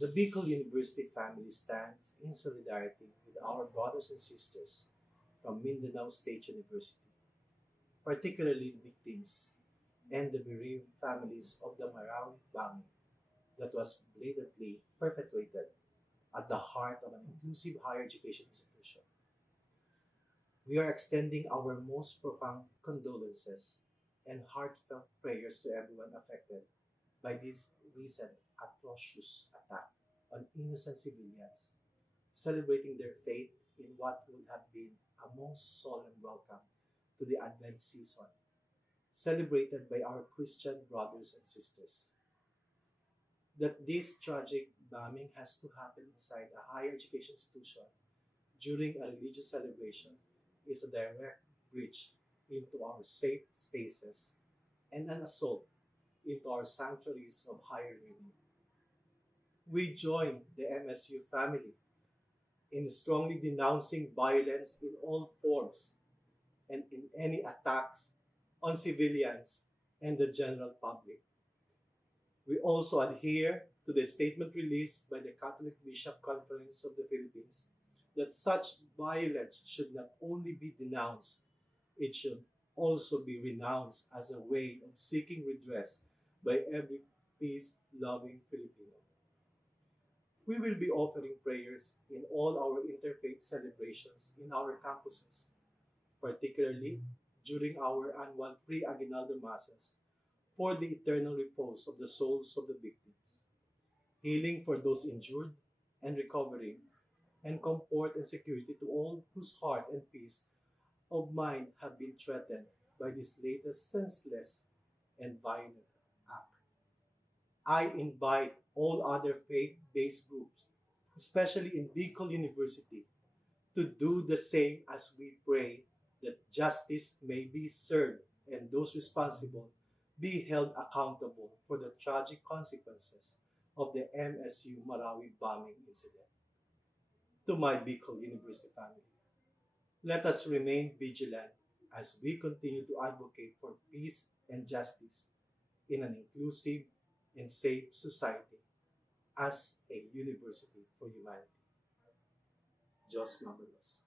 The Bicol University family stands in solidarity with our brothers and sisters from Mindanao State University, particularly the victims and the bereaved families of the Marawi bombing that was blatantly perpetrated at the heart of an inclusive higher education institution. We are extending our most profound condolences and heartfelt prayers to everyone affected by this recent atrocious attack on innocent civilians, celebrating their fate in what would have been a most solemn welcome to the Advent season, celebrated by our Christian brothers and sisters. That this tragic bombing has to happen inside a higher education institution during a religious celebration is a direct breach into our safe spaces and an assault into our sanctuaries of higher learning. We join the MSU family in strongly denouncing violence in all forms and in any attacks on civilians and the general public. We also adhere to the statement released by the Catholic Bishop Conference of the Philippines that such violence should not only be denounced, it should also be renounced as a way of seeking redress by every peace-loving Filipino. We will be offering prayers in all our interfaith celebrations in our campuses, particularly during our annual pre-aguinaldo masses for the eternal repose of the souls of the victims, healing for those injured and recovering, and comfort and security to all whose heart and peace of mind have been threatened by this latest senseless and violent act. I invite all other faith-based groups, especially in Bicol University, to do the same as we pray that justice may be served and those responsible be held accountable for the tragic consequences of the MSU Marawi bombing incident. To my Bicol University family, let us remain vigilant as we continue to advocate for peace and justice in an inclusive and safe society as a university for humanity. Diyos mabalos.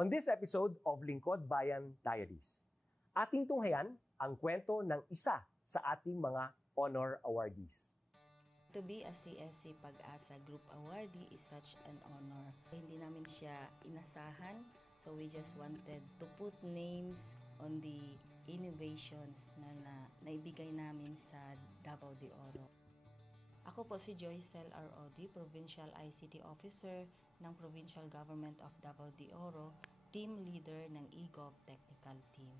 On this episode of Lingkod Bayan Diaries, ating tunghayan ang kwento ng isa sa ating mga honor awardees. To be a CSC Pag-asa Group Awardee is such an honor. Hindi namin siya inasahan, so we just wanted to put names on the innovations na naibigay namin sa Davao de Oro. Ako po si Joycel R.O.D., Provincial ICT Officer ng Provincial Government of Davao de Oro, Team Leader ng eGov Technical Team.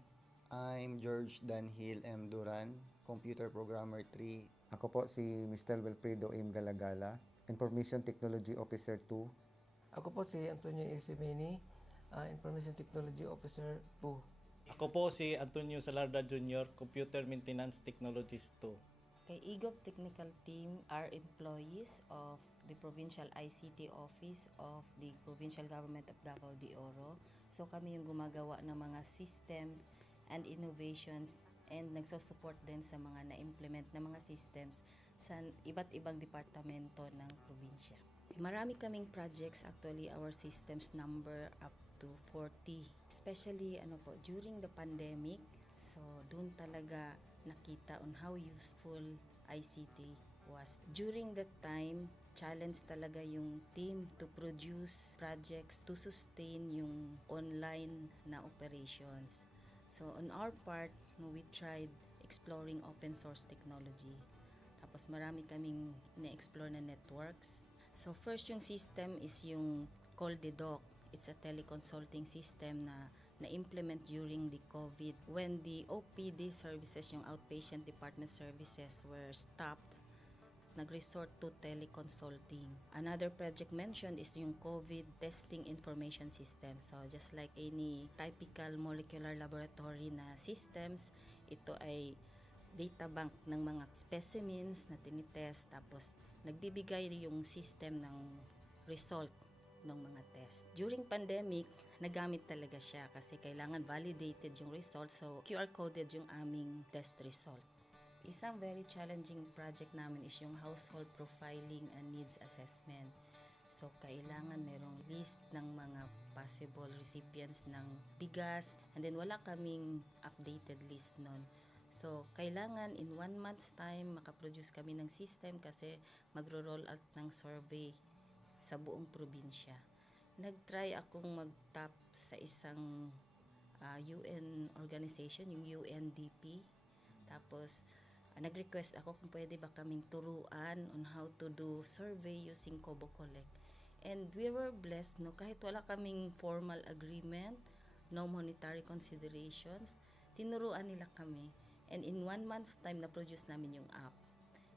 I'm George Danhil M. Duran, Computer Programmer 3. Ako po si Mr. Wilfredo M. Galagala, Information Technology Officer 2. Ako po si Antonio Isimini, Information Technology Officer 2. Ako po si Antonio Salarda Jr., Computer Maintenance Technologist 2. Kay eGov Technical Team are employees of the Provincial ICT Office of the Provincial Government of Davao de Oro. So kami yung gumagawa ng mga systems and innovations and nagsusupport din sa mga na-implement na mga systems sa iba't ibang departamento ng probinsya. Marami kaming projects, actually our systems number up to 40. Especially during the pandemic, so doon talaga nakita on how useful ICT was. During that time, challenge talaga yung team to produce projects to sustain yung online na operations. So on our part, we tried exploring open source technology. Tapos marami kaming na-explore na networks. So first yung system is yung CallDedoc. It's a teleconsulting system na na-implement during the COVID. When the OPD services, yung outpatient department services were stopped, nag-resort to teleconsulting. Another project mentioned is yung COVID testing information system. So just like any typical molecular laboratory na systems, ito ay data bank ng mga specimens na tinitest, tapos nagbibigay yung system ng result ng mga test. During pandemic, nagamit talaga siya kasi kailangan validated yung result, so QR coded yung aming test result. Isang very challenging project namin is yung household profiling and needs assessment. So, kailangan merong list ng mga possible recipients ng bigas, and then wala kaming updated list nun. So, kailangan in 1 month's time makaproduce kami ng system kasi magro-roll out ng survey sa buong probinsya. Nag-try akong mag-tap sa isang UN organization, yung UNDP. Tapos, nag-request ako kung pwede ba kaming turuan on how to do survey using Kobo Collect. And we were blessed, kahit wala kaming formal agreement, no monetary considerations, tinuruan nila kami. And in 1 month's time, na-produce namin yung app.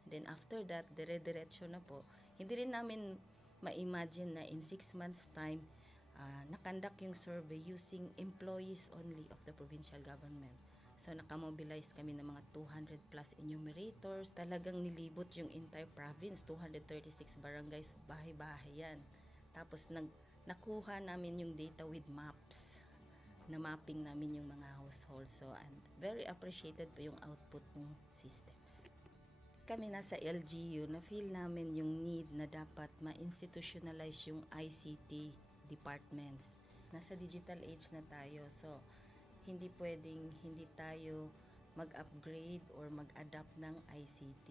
And then after that, dire-diretso na po. Hindi rin namin ma-imagine na in 6 months' time, nakandak yung survey using employees only of the provincial government. So nakamobilize kami ng mga 200 plus enumerators. Talagang nilibot yung entire province, 236 barangays, bahay-bahay yan. Tapos nakuha namin yung data with maps. Na mapping namin yung mga households. So and very appreciated po yung output ng systems. Kami nasa LGU, na-feel namin yung need na dapat ma-institutionalize yung ICT departments. Nasa digital age na tayo, so hindi pwedeng hindi tayo mag-upgrade or mag-adapt ng ICT.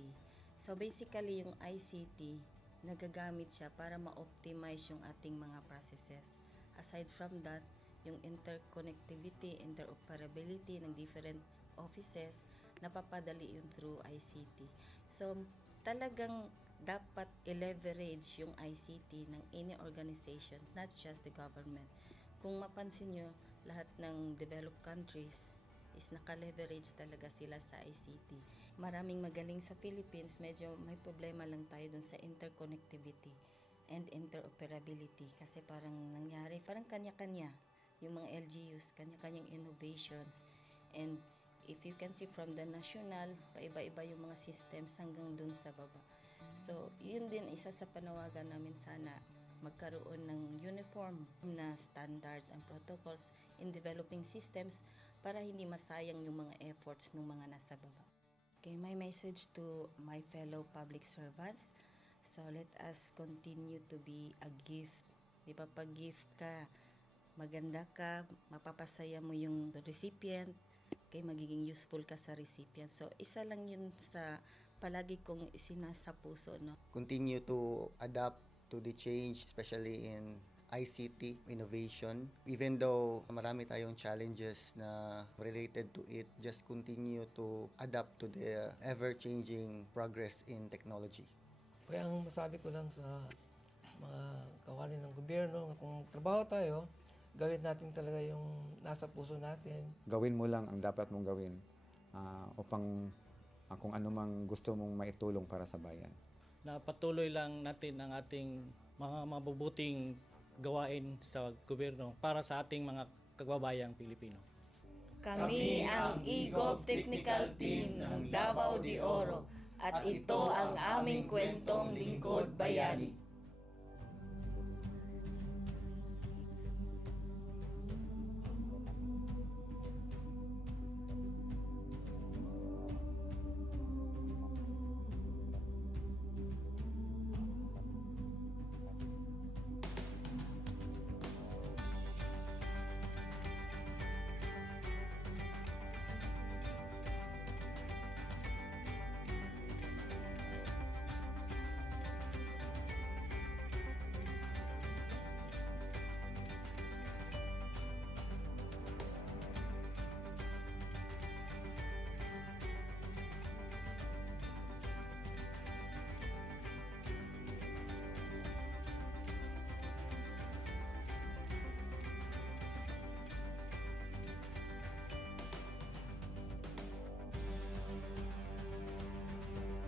So basically yung ICT, nagagamit siya para ma-optimize yung ating mga processes. Aside from that, yung interconnectivity, interoperability ng different offices, napapadali yun through ICT. So talagang dapat i-leverage yung ICT ng any organization, not just the government. Kung mapansin nyo, lahat ng developed countries is naka-leverage talaga sila sa ICT. Maraming magaling sa Philippines, medyo may problema lang tayo dun sa interconnectivity and interoperability kasi parang nangyari, parang kanya-kanya yung mga LGUs, kanya-kanyang innovations. And if you can see from the national, paiba-iba yung mga systems hanggang dun sa baba. So, yun din isa sa panawagan namin sana magkaroon ng uniform na standards and protocols in developing systems para hindi masayang yung mga efforts ng mga nasa baba. Okay, my message to my fellow public servants, so let us continue to be a gift. Di ba, pag gift ka, maganda ka, mapapasaya mo yung recipient, kay magiging useful ka sa recipient. So, isa lang yun sa palagi kong isinasa puso, no? Continue to adapt to the change, especially in ICT innovation. Even though marami tayong challenges na related to it, just continue to adapt to the ever-changing progress in technology. Kaya ang masabi ko lang sa mga kawani ng gobyerno, kung trabaho tayo, gawin natin talaga yung nasa puso natin. Gawin mo lang ang dapat mong gawin upang kung ano mang gusto mong maitulong para sa bayan. Na patuloy lang natin ang ating mga mabubuting gawain sa gobyerno para sa ating mga kababayang Pilipino. Kami ang EGOV Technical Team ng Davao de Oro at ito ang aming kwentong Lingkod Bayani.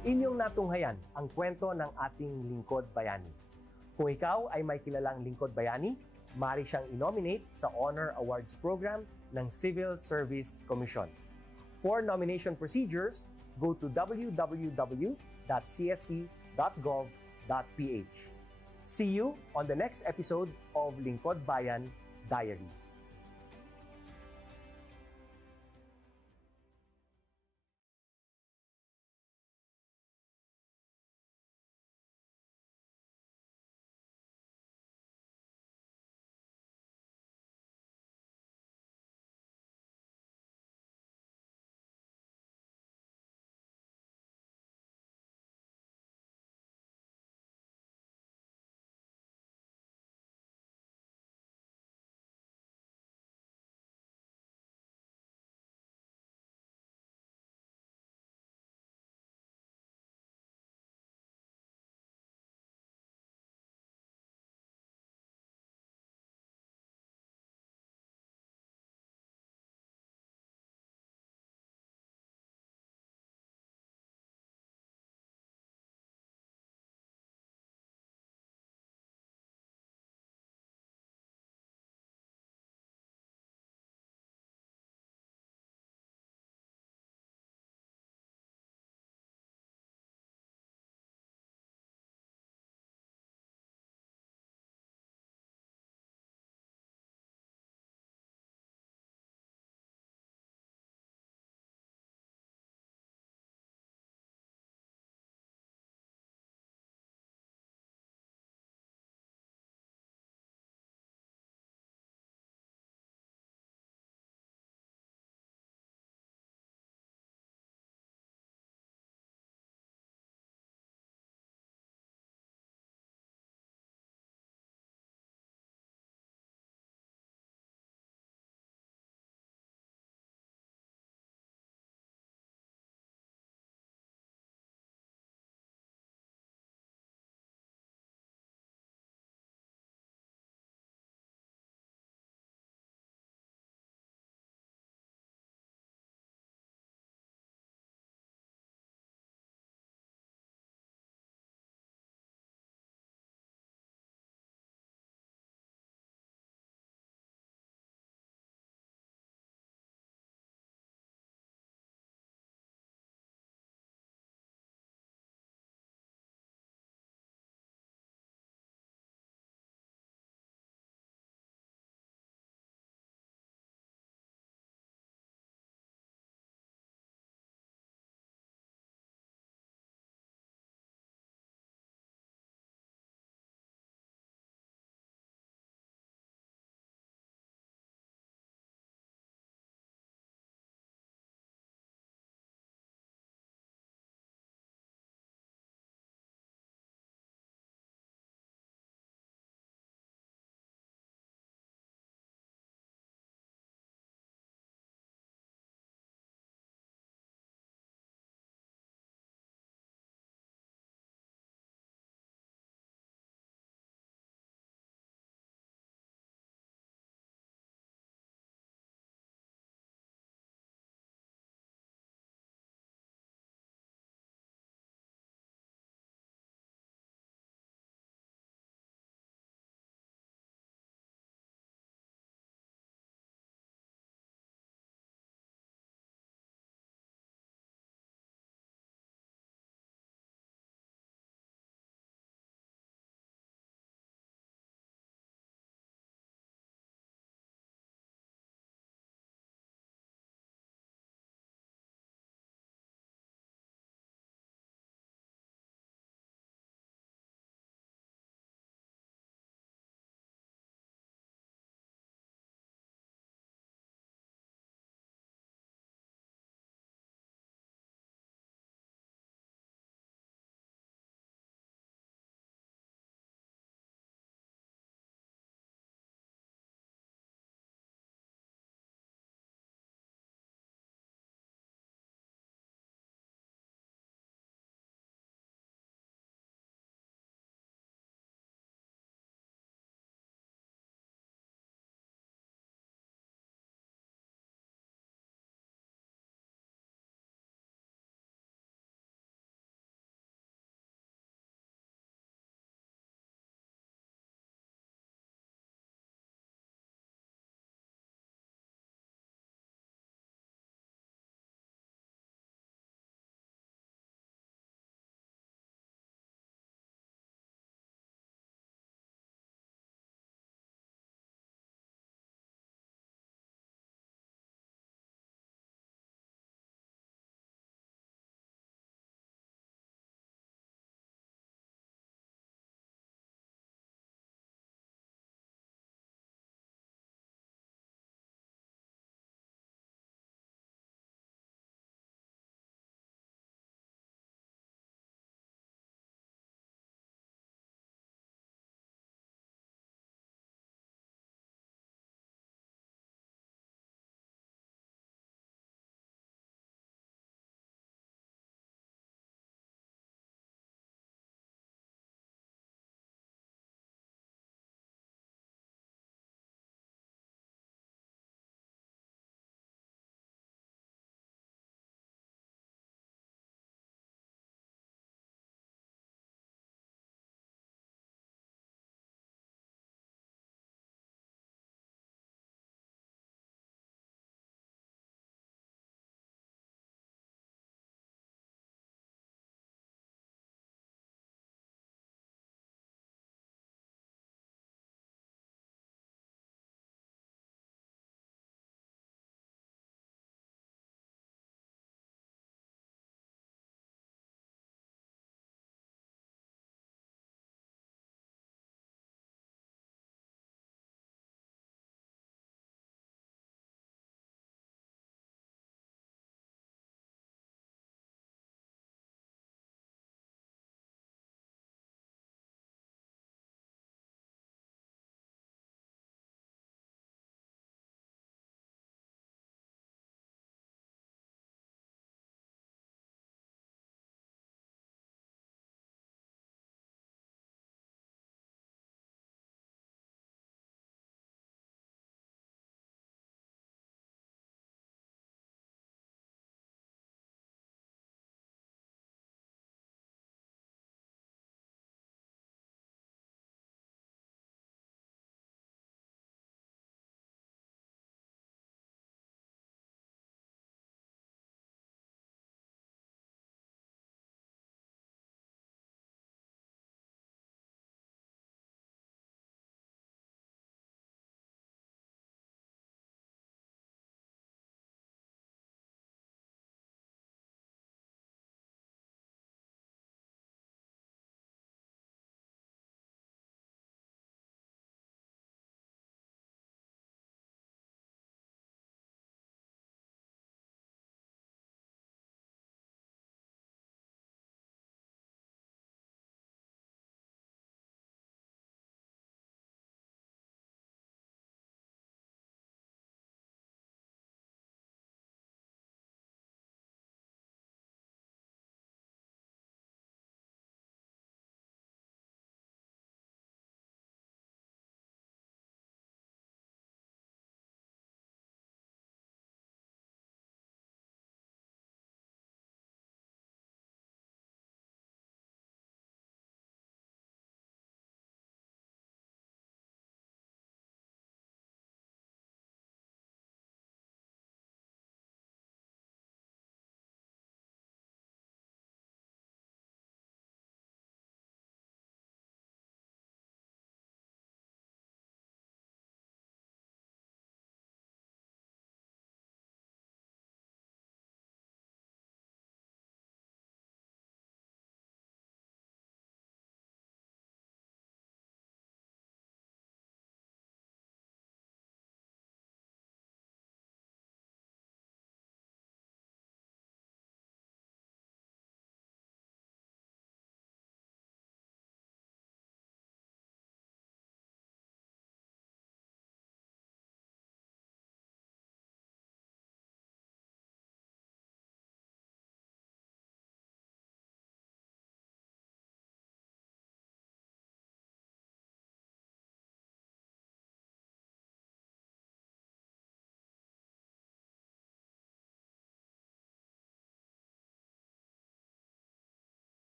Inyong natunghayan ang kwento ng ating lingkod bayani. Kung ikaw ay may kilalang lingkod bayani, maaari siyang i-nominate sa Honor Awards Program ng Civil Service Commission. For nomination procedures, go to www.csc.gov.ph. See you on the next episode of Lingkod Bayan Diaries.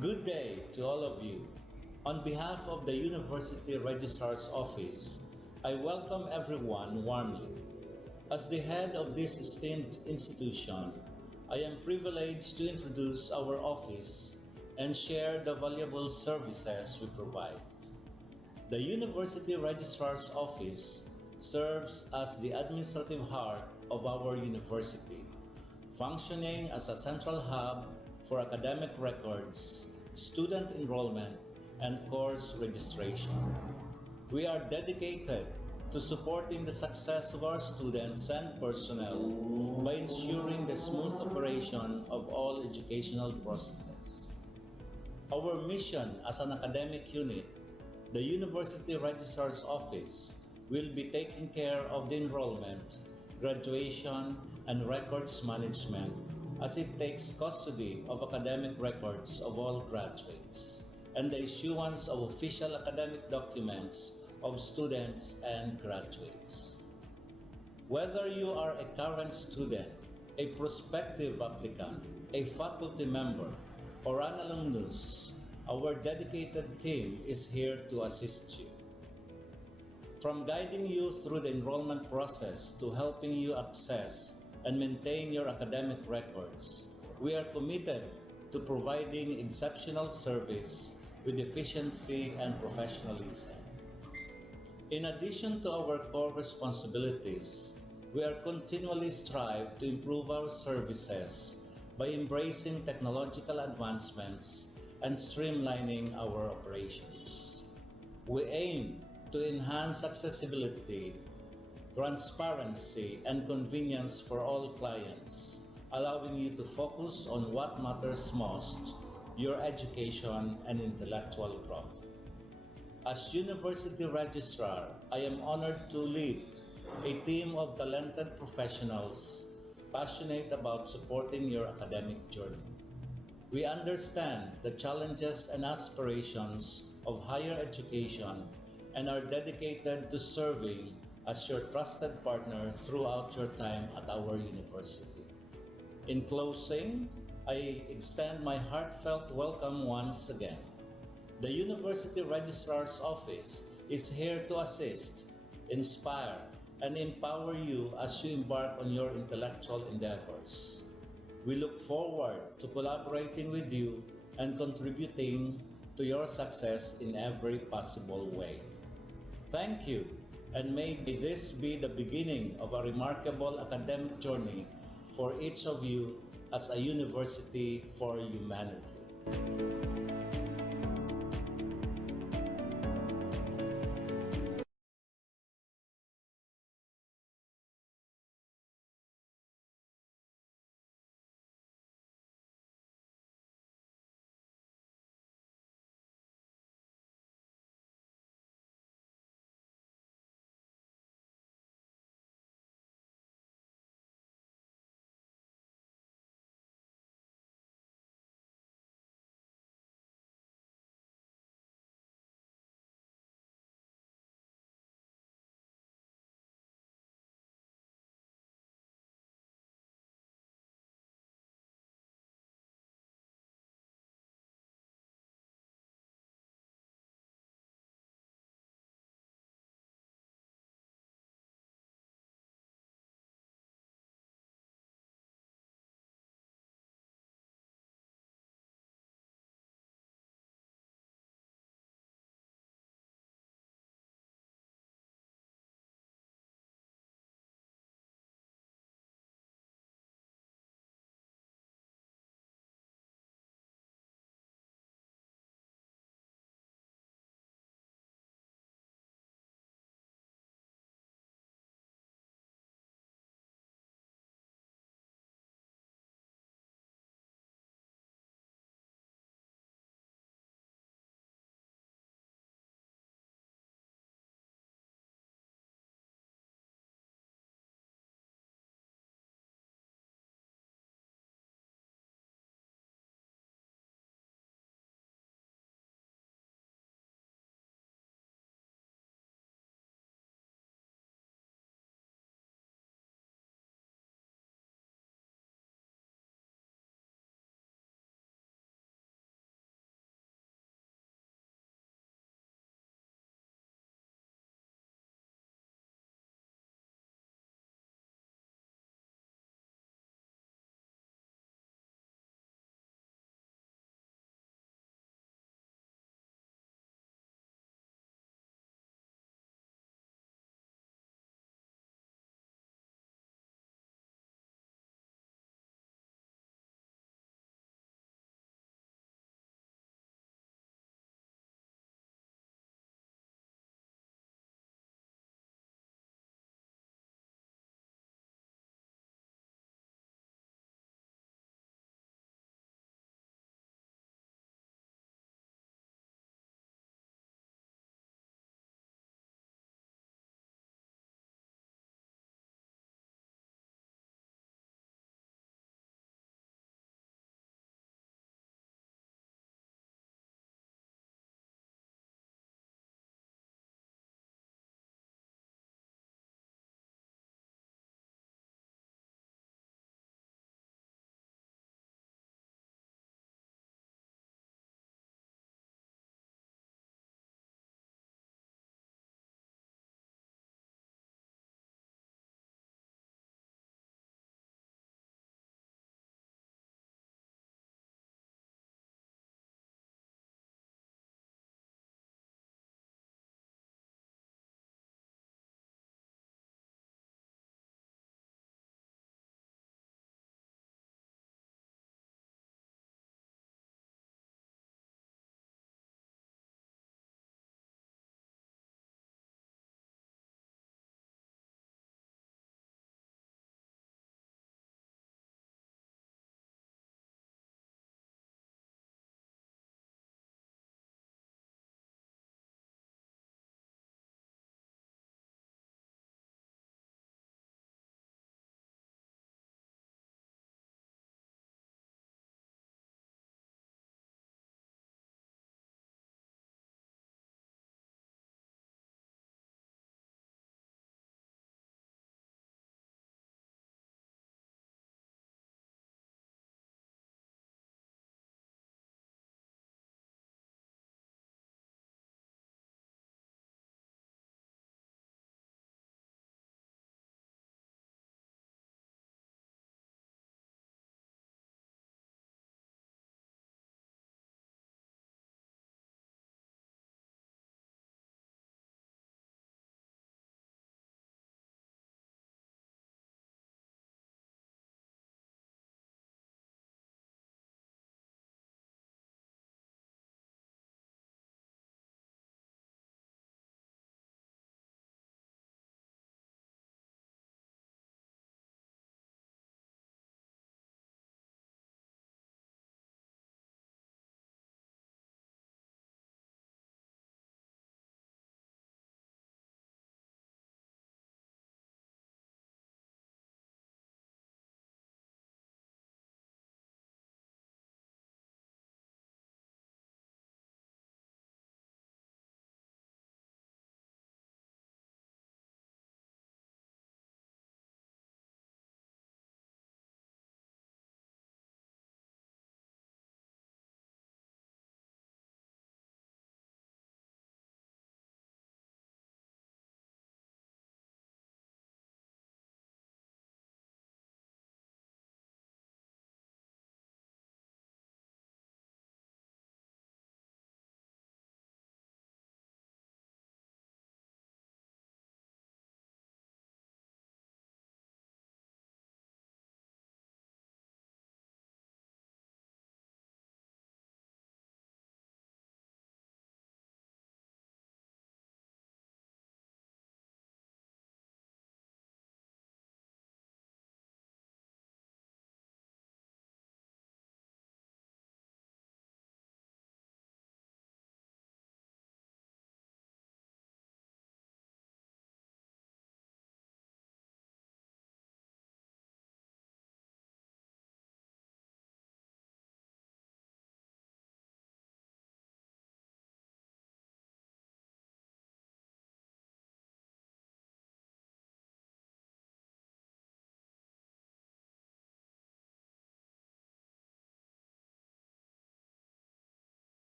Good day to all of you. On behalf of the University Registrar's Office, I welcome everyone warmly. As the head of this esteemed institution, I am privileged to introduce our office and share the valuable services we provide. The University Registrar's Office serves as the administrative heart of our university, functioning as a central hub for academic records, student enrollment, and course registration. We are dedicated to supporting the success of our students and personnel by ensuring the smooth operation of all educational processes. Our mission as an academic unit, the University Registrar's Office, will be taking care of the enrollment, graduation, and records management as it takes custody of academic records of all graduates and the issuance of official academic documents of students and graduates. Whether you are a current student, a prospective applicant, a faculty member, or an alumnus, our dedicated team is here to assist you. From guiding you through the enrollment process to helping you access and maintain your academic records, we are committed to providing exceptional service with efficiency and professionalism. In addition to our core responsibilities, we are continually strive to improve our services by embracing technological advancements and streamlining our operations. We aim to enhance accessibility, transparency, and convenience for all clients, allowing you to focus on what matters most, your education and intellectual growth. As University Registrar, I am honored to lead a team of talented professionals passionate about supporting your academic journey. We understand the challenges and aspirations of higher education and are dedicated to serving as your trusted partner throughout your time at our university. In closing, I extend my heartfelt welcome once again. The University Registrar's Office is here to assist, inspire, and empower you as you embark on your intellectual endeavors. We look forward to collaborating with you and contributing to your success in every possible way. Thank you, and may this be the beginning of a remarkable academic journey for each of you as a university for humanity.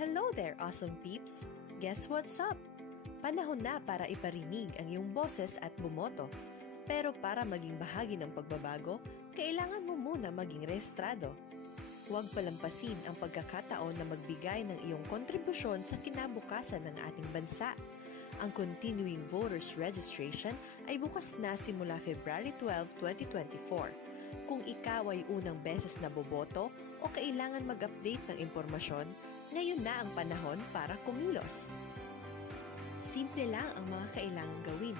Hello there, awesome peeps! Guess what's up? Panahon na para iparinig ang iyong boses at bumoto. Pero para maging bahagi ng pagbabago, kailangan mo muna maging rehistrado. Huwag palampasin ang pagkakataon na magbigay ng iyong kontribusyon sa kinabukasan ng ating bansa. Ang Continuing Voters Registration ay bukas na simula February 12, 2024. Kung ikaw ay unang beses na boboto o kailangan mag-update ng impormasyon, ngayon na ang panahon para kumilos. Simple lang ang mga kailangang gawin.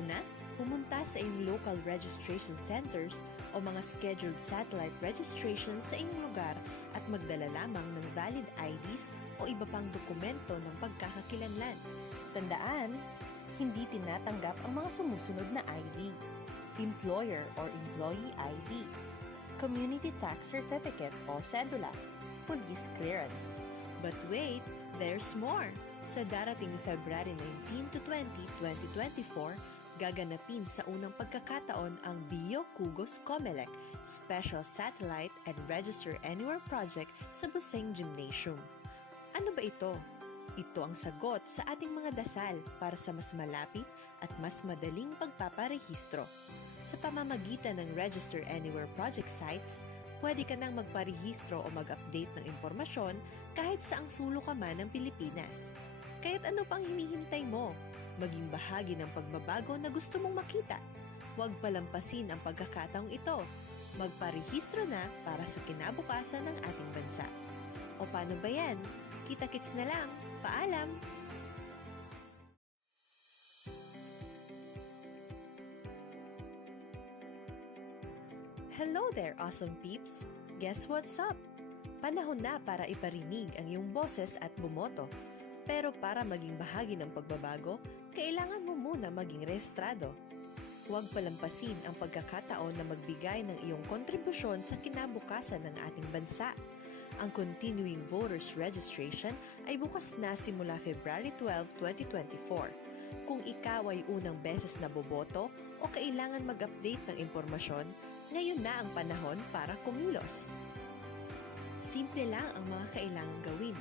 Una, pumunta sa iyong local registration centers o mga scheduled satellite registration sa inyong lugar at magdala lamang ng valid IDs o iba pang dokumento ng pagkakakilanlan. Tandaan, hindi tinatanggap ang mga sumusunod na ID: Employer or Employee ID, Community Tax Certificate o Cedula, Police Clearance. But wait, there's more! Sa darating February 19 to 20, 2024, gaganapin sa unang pagkakataon ang Bio Cugos Comelec Special Satellite and Register Anywhere Project sa Buseng Gymnasium. Ano ba ito? Ito ang sagot sa ating mga dasal para sa mas malapit at mas madaling pagpaparehistro. Sa pamamagitan ng Register Anywhere Project sites, pwede ka nang magparehistro o mag-update ng impormasyon kahit saang sulok ka man ng Pilipinas. Kaya't ano pang hinihintay mo? Maging bahagi ng pagbabago na gusto mong makita. Huwag palampasin ang pagkakataong ito. Magparehistro na para sa kinabukasan ng ating bansa. O paano ba yan? Kita-kits na lang. Paalam! Hello there, awesome peeps! Guess what's up? Panahon na para iparinig ang iyong boses at bumoto. Pero para maging bahagi ng pagbabago, kailangan mo muna maging rehistrado. Huwag palampasin ang pagkakataon na magbigay ng iyong kontribusyon sa kinabukasan ng ating bansa. Ang Continuing Voters Registration ay bukas na simula February 12, 2024. Kung ikaw ay unang beses na boboto o kailangan mag-update ng impormasyon, ngayon na ang panahon para kumilos. Simple lang ang mga kailangang gawin.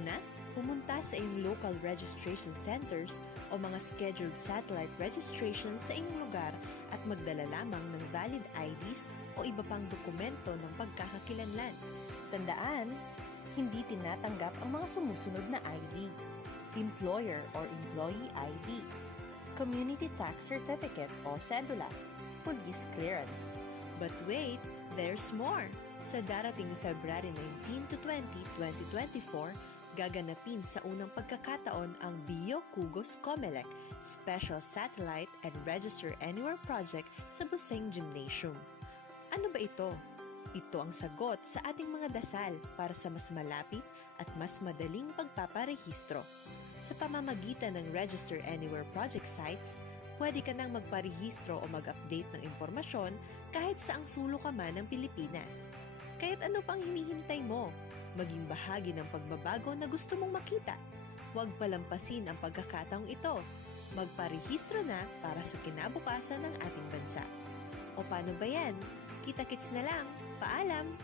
Una, pumunta sa iyong local registration centers o mga scheduled satellite registration sa inyong lugar at magdala lamang ng valid IDs o iba pang dokumento ng pagkakakilanlan. Tandaan, hindi tinatanggap ang mga sumusunod na ID: Employer or Employee ID, Community Tax Certificate o Cedula, Police Clearance. But wait, there's more! Sa darating February 19 to 20, 2024, gaganapin sa unang pagkakataon ang Bio Cugos Comelec Special Satellite and Register Anywhere Project sa Buseng Gymnasium. Ano ba ito? Ito ang sagot sa ating mga dasal para sa mas malapit at mas madaling pagpaparehistro. Sa pamamagitan ng Register Anywhere Project sites, pwede ka nang magparehistro o mag-update ng impormasyon kahit saang sulok ka man ng Pilipinas. Kaya't ano pang hinihintay mo? Maging bahagi ng pagbabago na gusto mong makita. Huwag palampasin ang pagkakataong ito. Magparehistro na para sa kinabukasan ng ating bansa. O paano ba yan? Kita-kits na lang. Paalam!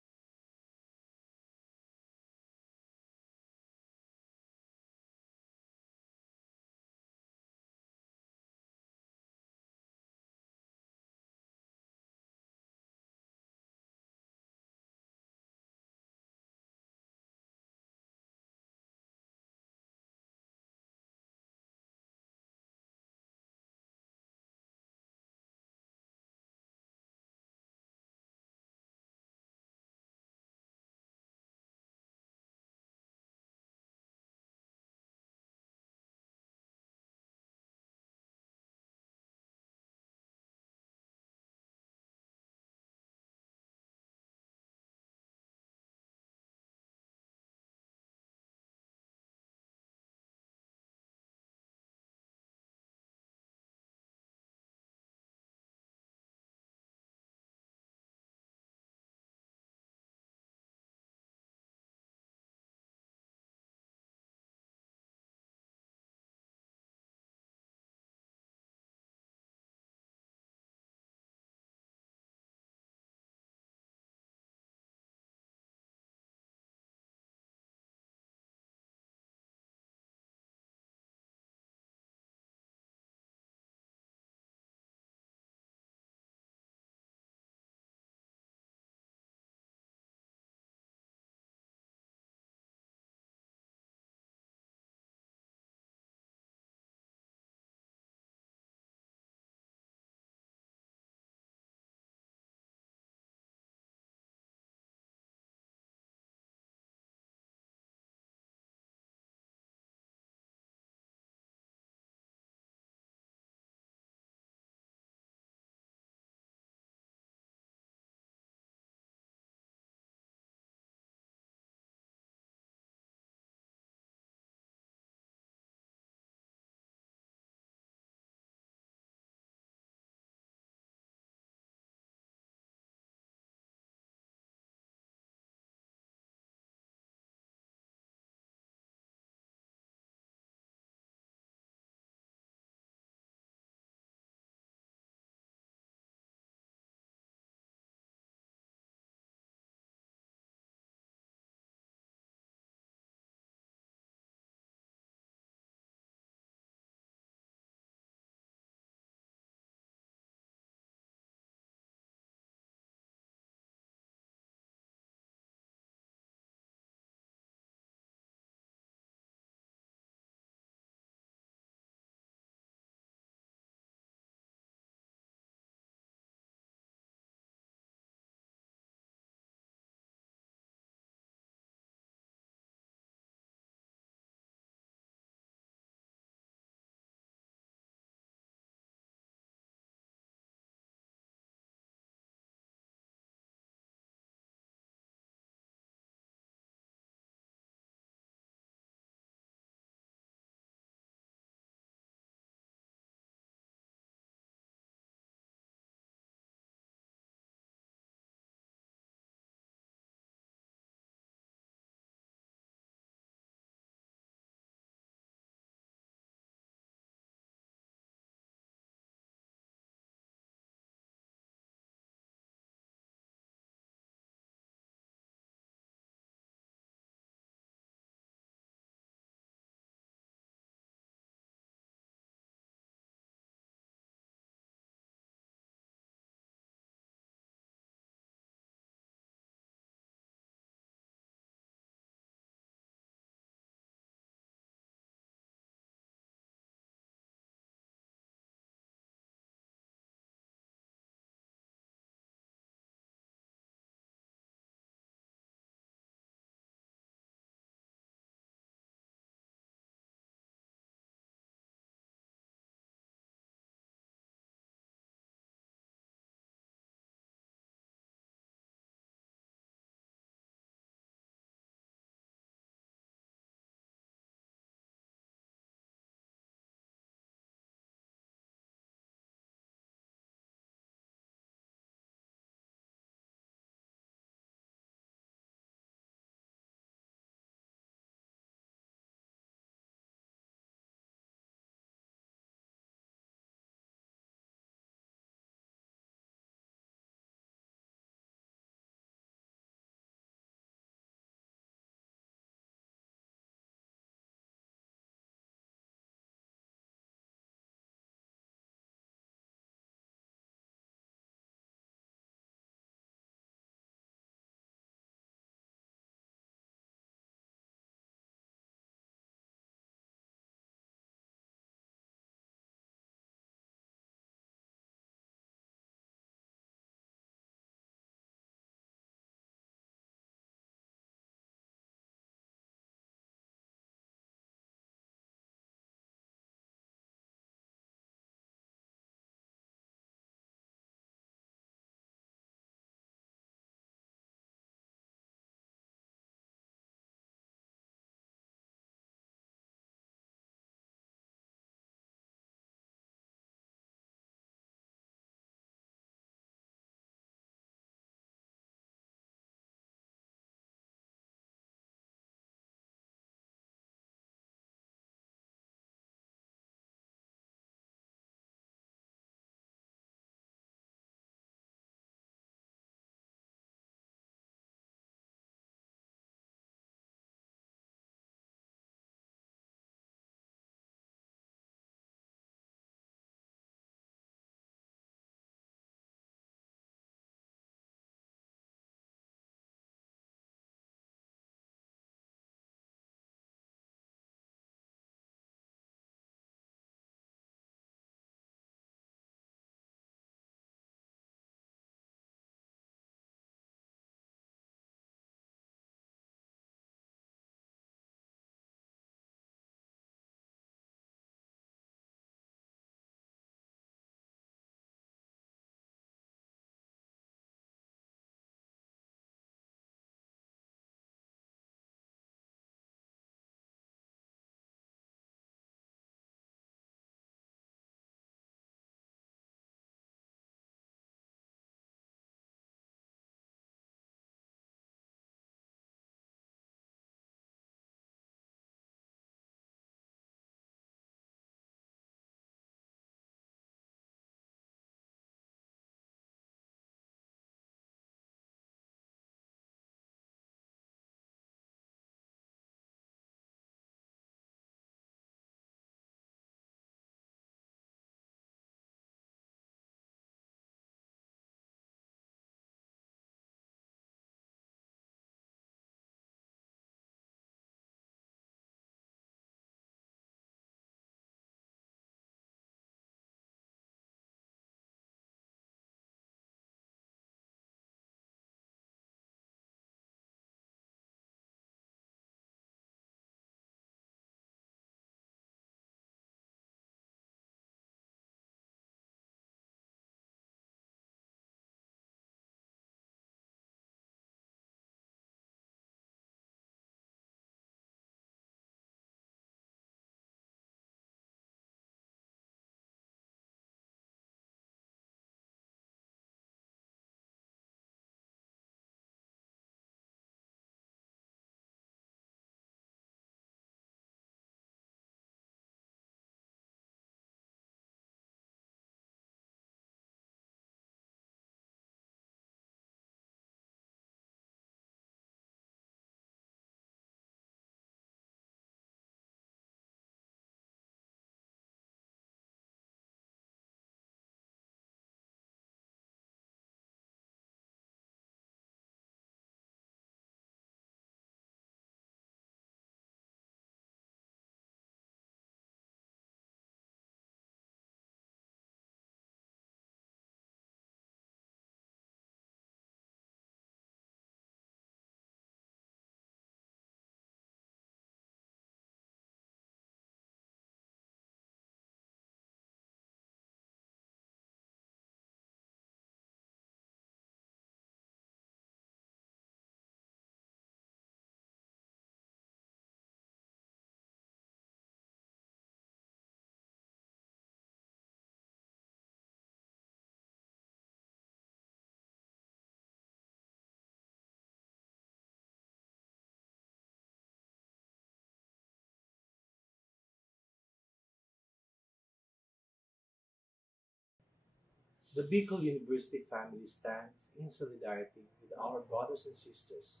The Bicol University family stands in solidarity with our brothers and sisters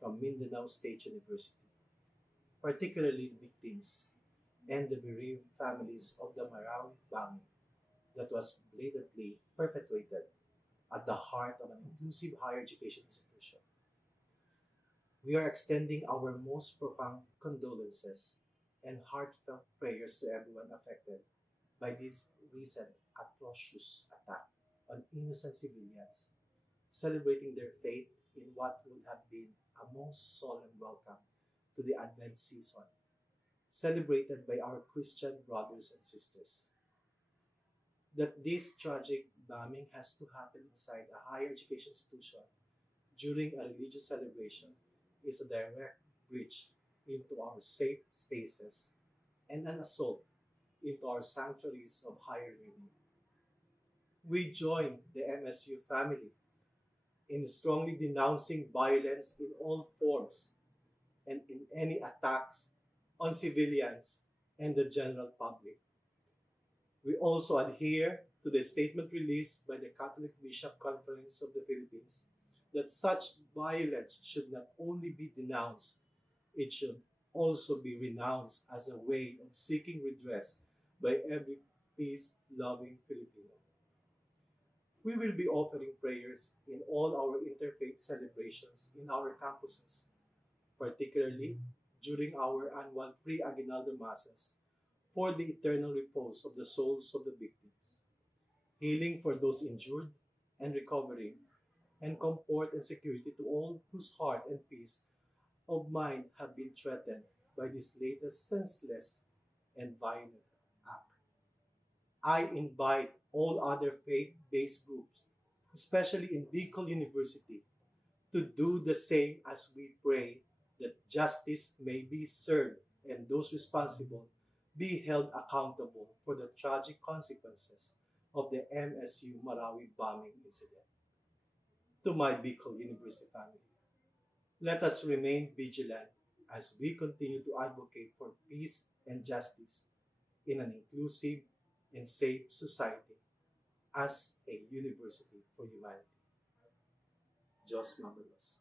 from Mindanao State University, particularly the victims and the bereaved families of the Marawi bombing that was blatantly perpetrated at the heart of an inclusive higher education institution. We are extending our most profound condolences and heartfelt prayers to everyone affected by this recent atrocious attack on innocent civilians, celebrating their faith in what would have been a most solemn welcome to the Advent season, celebrated by our Christian brothers and sisters. That this tragic bombing has to happen inside a higher education institution during a religious celebration is a direct breach into our safe spaces and an assault into our sanctuaries of higher learning. We join the MSU family in strongly denouncing violence in all forms and in any attacks on civilians and the general public. We also adhere to the statement released by the Catholic Bishop Conference of the Philippines that such violence should not only be denounced, it should also be renounced as a way of seeking redress by every peace-loving Filipino. We will be offering prayers in all our interfaith celebrations in our campuses, particularly during our annual pre-aguinaldo masses for the eternal repose of the souls of the victims, healing for those injured and recovering, and comfort and security to all whose heart and peace of mind have been threatened by this latest senseless and violent act. I invite all other faith-based groups, especially in Bicol University, to do the same as we pray that justice may be served and those responsible be held accountable for the tragic consequences of the MSU Marawi bombing incident. To my Bicol University family, let us remain vigilant as we continue to advocate for peace and justice in an inclusive and safe society as a university for humanity. Diyos mabalos.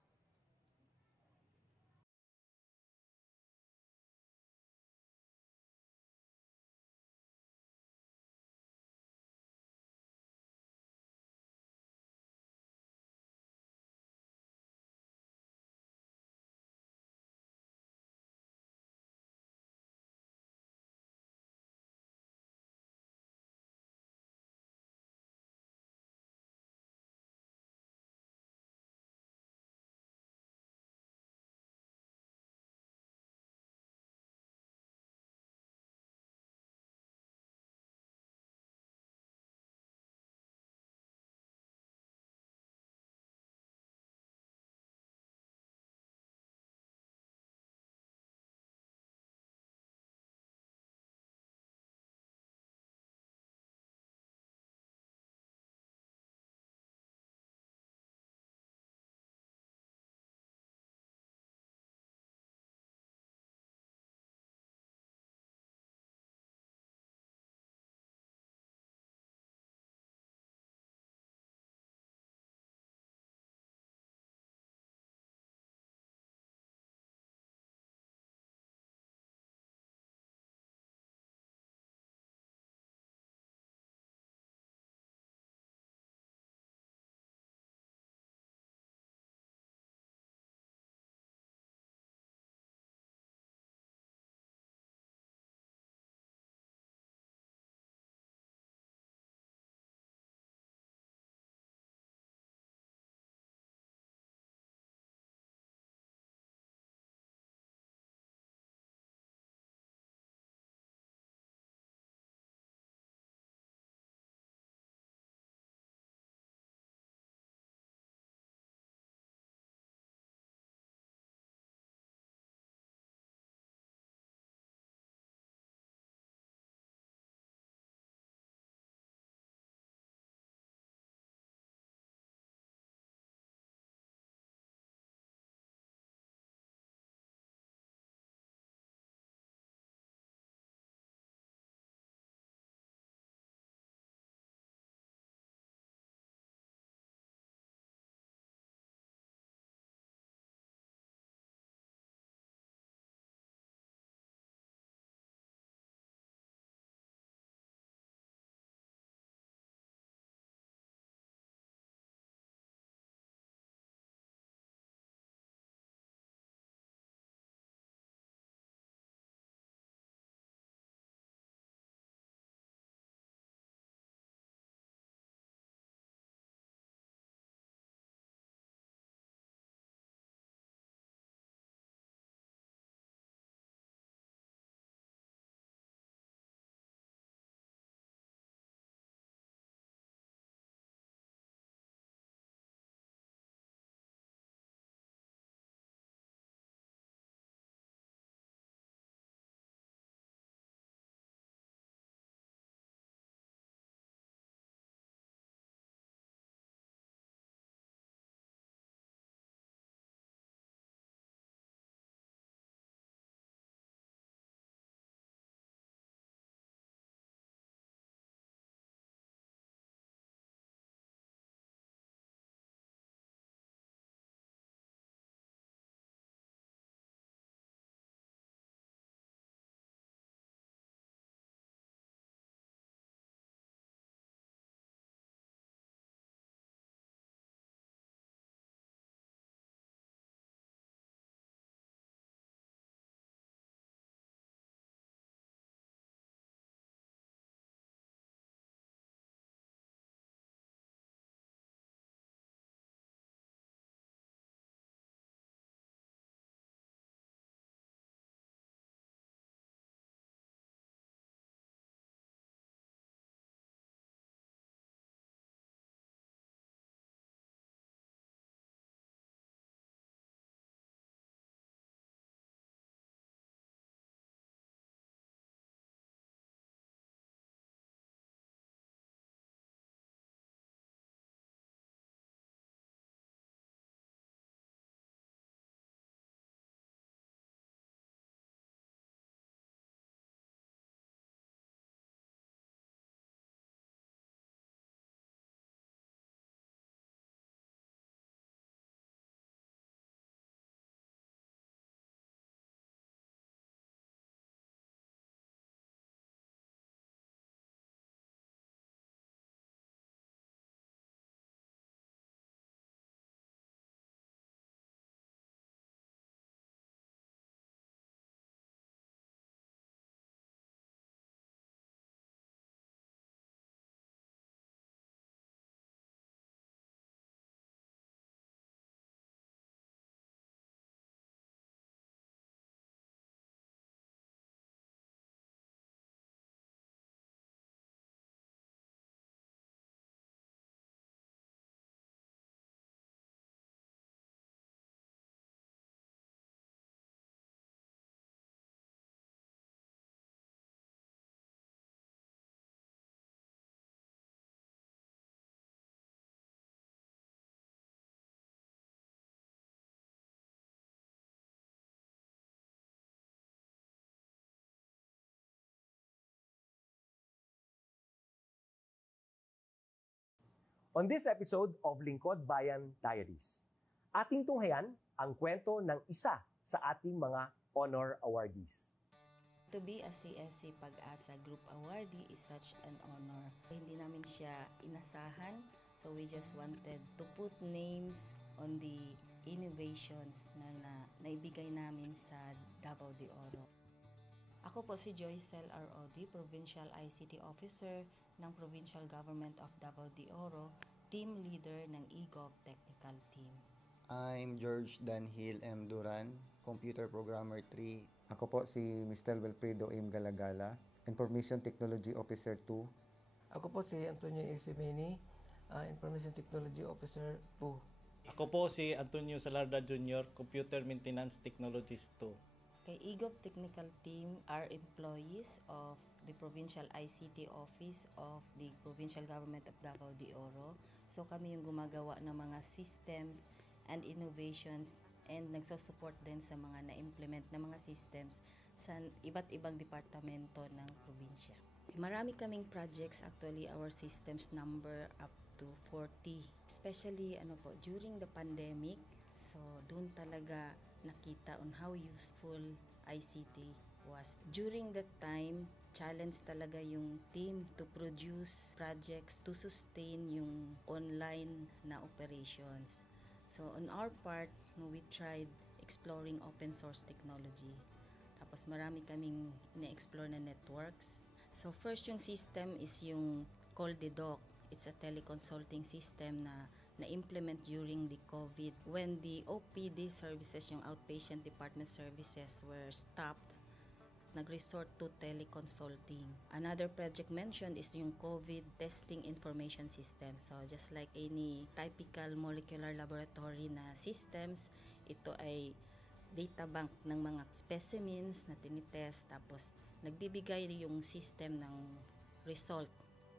On this episode of Lingkod Bayan Diaries, ating tunghayan ang kwento ng isa sa ating mga honor awardees. To be a CSC Pag-asa Group Awardee is such an honor. Hindi namin siya inasahan, so we just wanted to put names on the innovations na naibigay namin sa Davao de Oro. Ako po si Joycel R. Odi, Provincial ICT Officer ng Provincial Government of Davao de Oro, Team Leader ng eGov Technical Team. I'm George Danhil M. Duran, Computer Programmer 3. Ako po si Mr. Wilfredo M. Galagala, Information Technology Officer 2. Ako po si Antonio Isimini, Information Technology Officer 2. Ako po si Antonio Salarda Jr., Computer Maintenance Technologist 2. Kay eGov Technical Team are employees of the Provincial ICT Office of the Provincial Government of Davao de Oro. So kami yung gumagawa ng mga systems and innovations and nagsusupport din sa mga na-implement na mga systems sa iba't ibang departamento ng probinsya. Marami kaming projects, actually our systems number up to 40. Especially during the pandemic, so doon talaga nakita on how useful ICT was. During that time, challenge talaga yung team to produce projects to sustain yung online na operations. So on our part, we tried exploring open source technology. Tapos marami kaming ina-explore na networks. So first yung system is yung CallDedoc. It's a teleconsulting system na na-implement during the COVID when the OPD services, yung outpatient department services were stopped. Nag-resort to teleconsulting. Another project mentioned is yung COVID testing information system. So just like any typical molecular laboratory na systems, ito ay data bank ng mga specimens na tinitest, tapos nagbibigay yung system ng result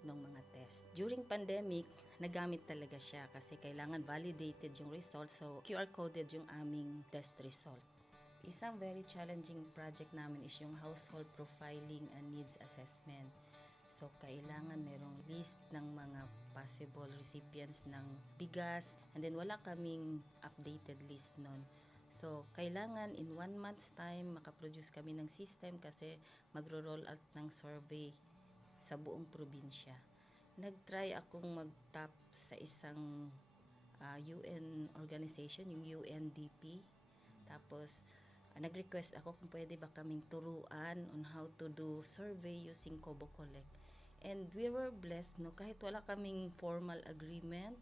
ng mga test. During pandemic, nagamit talaga siya kasi kailangan validated yung result, so QR coded yung aming test result. Isang very challenging project namin is yung household profiling and needs assessment. So kailangan merong list ng mga possible recipients ng bigas, and then wala kaming updated list nun. So kailangan in 1 month's time makaproduce kami ng system kasi magro-roll out ng survey sa buong probinsya. Nag-try akong mag-tap sa isang UN organization, yung UNDP. Tapos nag-request ako kung pwede ba kaming turuan on how to do survey using Kobo Collect. And we were blessed, kahit wala kaming formal agreement,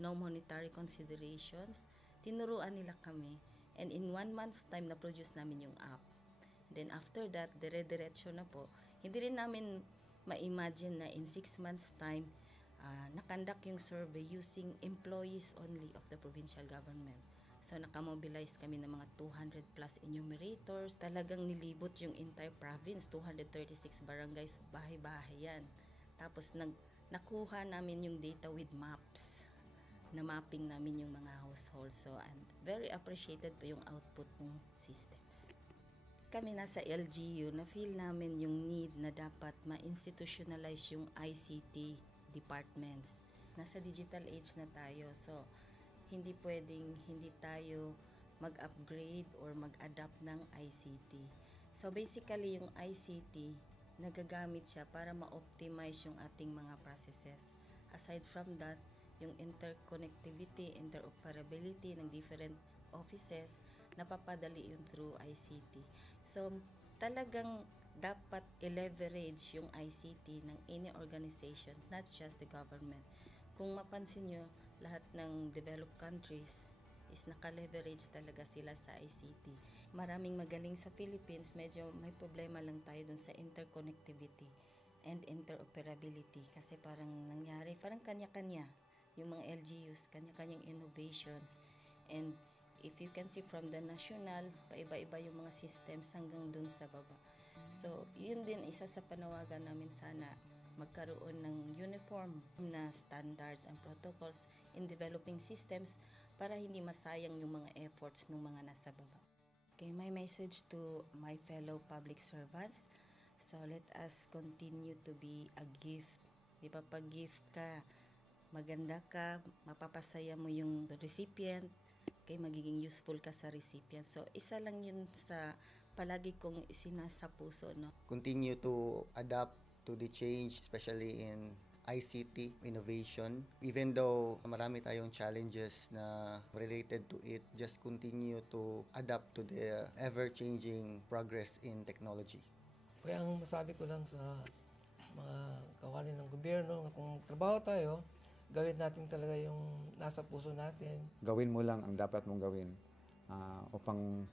no monetary considerations, tinuruan nila kami. And in 1 month's time, na-produce namin yung app. And then after that, dire-diretso na po. Hindi rin namin ma-imagine na in 6 months' time, nakandak yung survey using employees only of the provincial government. So nakamobilize kami ng mga 200 plus enumerators. Talagang nilibot yung entire province, 236 barangays, bahay-bahay yan. Tapos nakuha namin yung data with maps. Na-mapping namin yung mga households. So and very appreciated po yung output ng systems. Kami nasa LGU, na-feel namin yung need na dapat ma-institutionalize yung ICT departments. Nasa digital age na tayo, so hindi pwedeng hindi tayo mag-upgrade or mag-adapt ng ICT. So basically yung ICT, nagagamit siya para ma-optimize yung ating mga processes. Aside from that, yung interconnectivity, interoperability ng different offices, napapadali yun through ICT. So talagang dapat i-leverage yung ICT ng any organization, not just the government. Kung mapansin nyo, lahat ng developed countries is naka-leverage talaga sila sa ICT. Maraming magaling sa Philippines, medyo may problema lang tayo dun sa interconnectivity and interoperability kasi parang nangyari, parang kanya-kanya yung mga LGUs, kanya-kanyang innovations. And if you can see from the national, paiba-iba yung mga systems hanggang dun sa baba. So, yun din isa sa panawagan namin, sana magkaroon ng uniform na standards and protocols in developing systems para hindi masayang yung mga efforts ng mga nasa baba. Okay, my message to my fellow public servants, so let us continue to be a gift. Di ba, pag gift ka, maganda ka, mapapasaya mo yung recipient, kay magiging useful ka sa recipient. So, isa lang yun sa palagi kong isinasa puso, no? Continue to adapt to the change, especially in ICT innovation. Even though marami tayong challenges na related to it, just continue to adapt to the ever-changing progress in technology. Kaya ang masabi ko lang sa mga kawani ng gobyerno, kung trabaho tayo, gawin natin talaga yung nasa puso natin. Gawin mo lang ang dapat mong gawin upang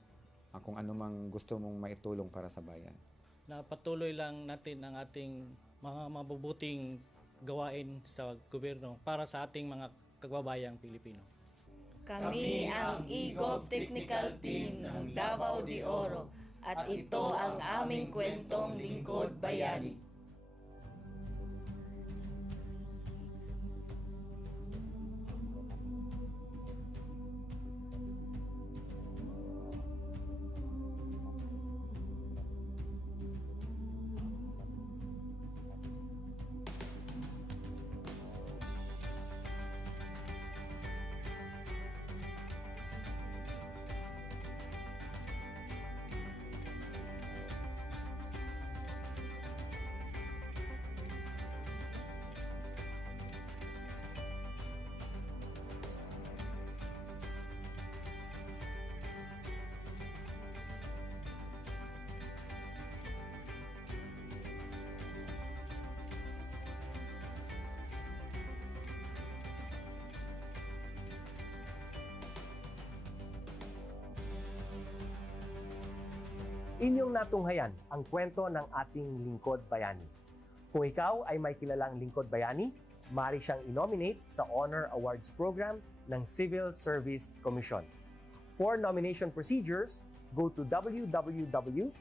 kung ano mang gusto mong maitulong para sa bayan. Na patuloy lang natin ang ating mga mabubuting gawain sa gobyerno para sa ating mga kababayang Pilipino. Kami ang EGOV Technical Team ng Davao de Oro at ito ang aming kwentong Lingkod Bayani. Inyong natunghayan ang kwento ng ating lingkod bayani. Kung ikaw ay may kilalang lingkod bayani, maaari siyang i-nominate sa Honor Awards Program ng Civil Service Commission. For nomination procedures, go to www.csc.gov.ph.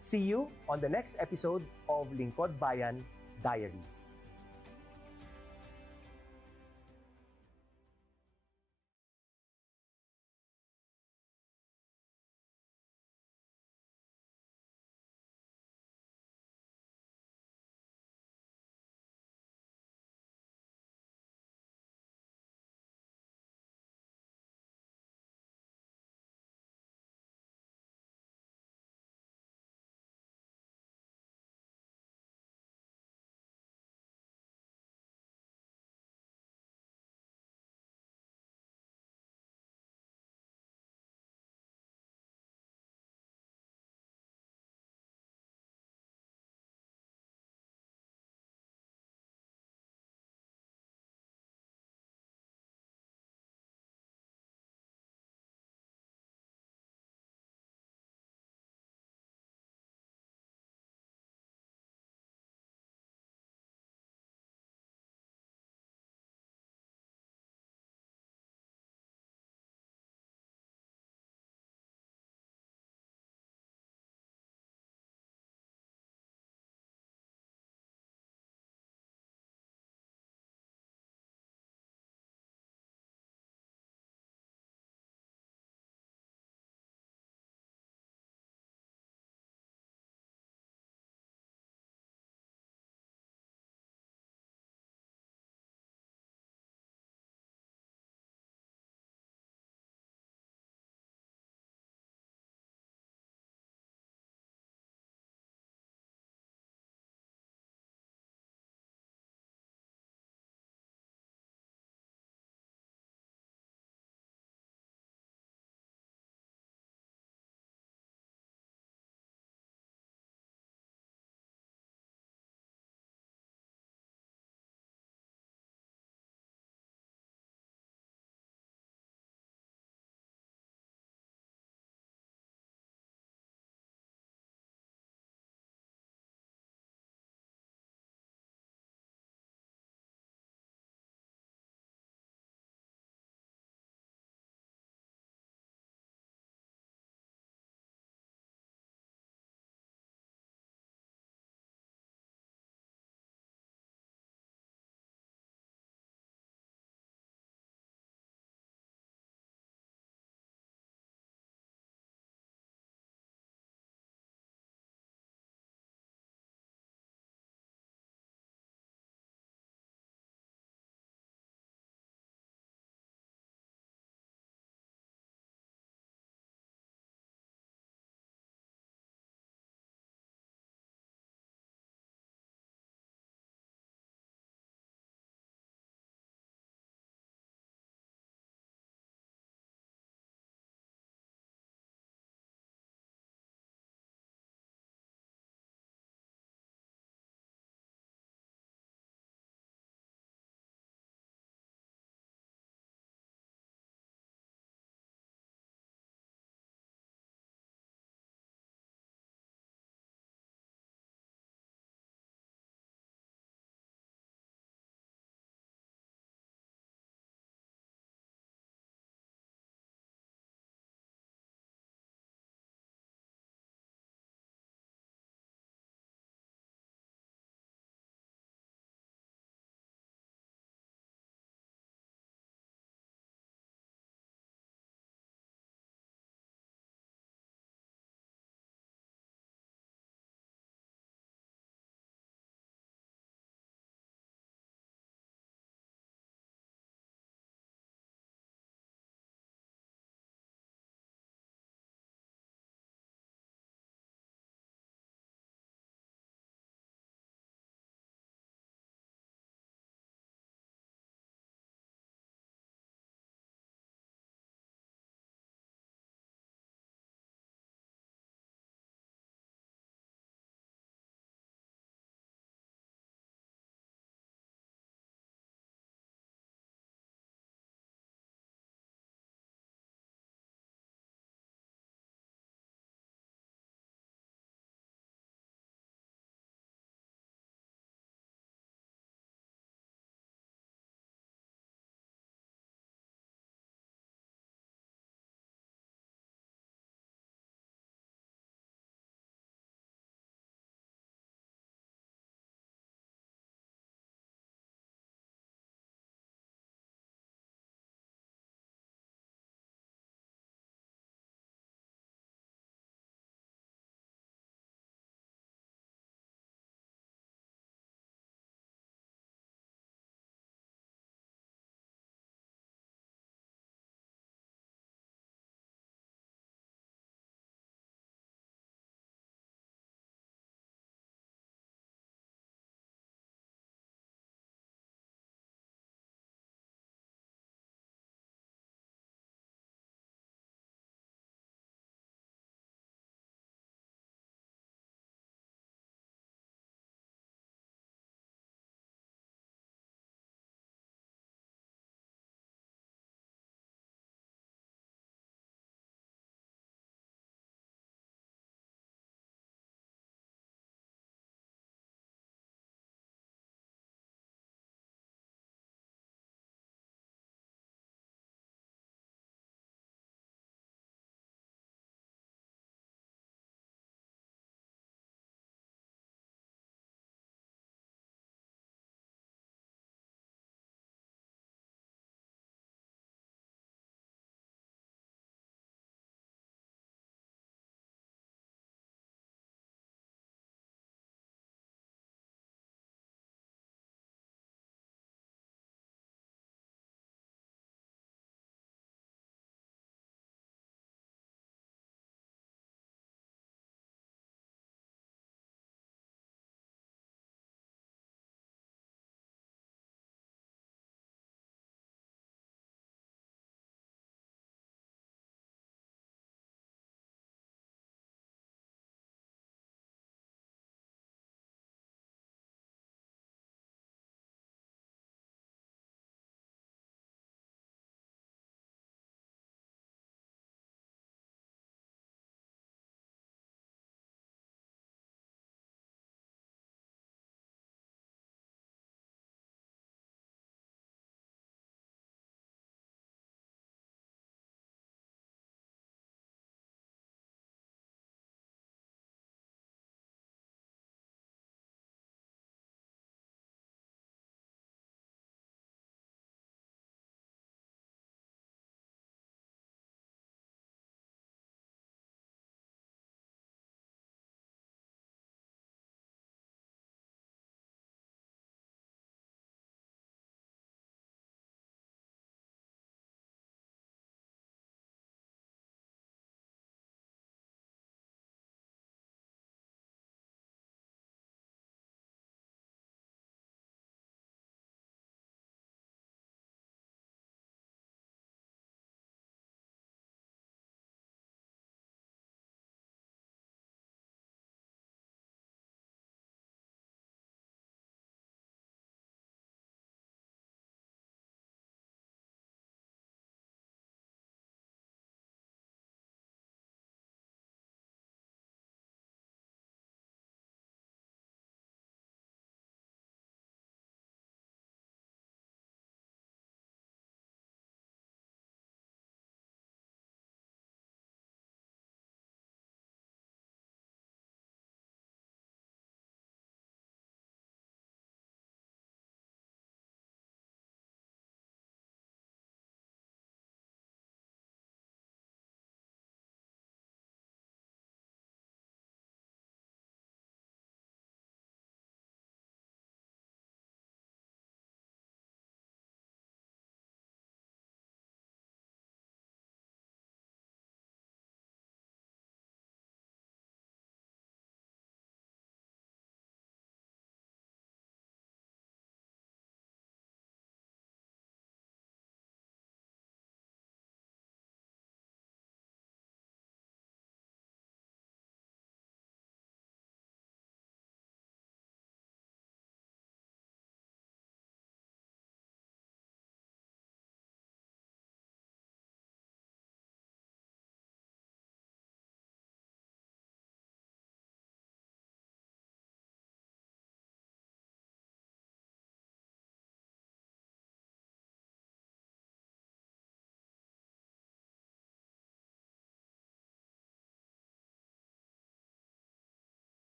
See you on the next episode of Lingkod Bayan Diaries.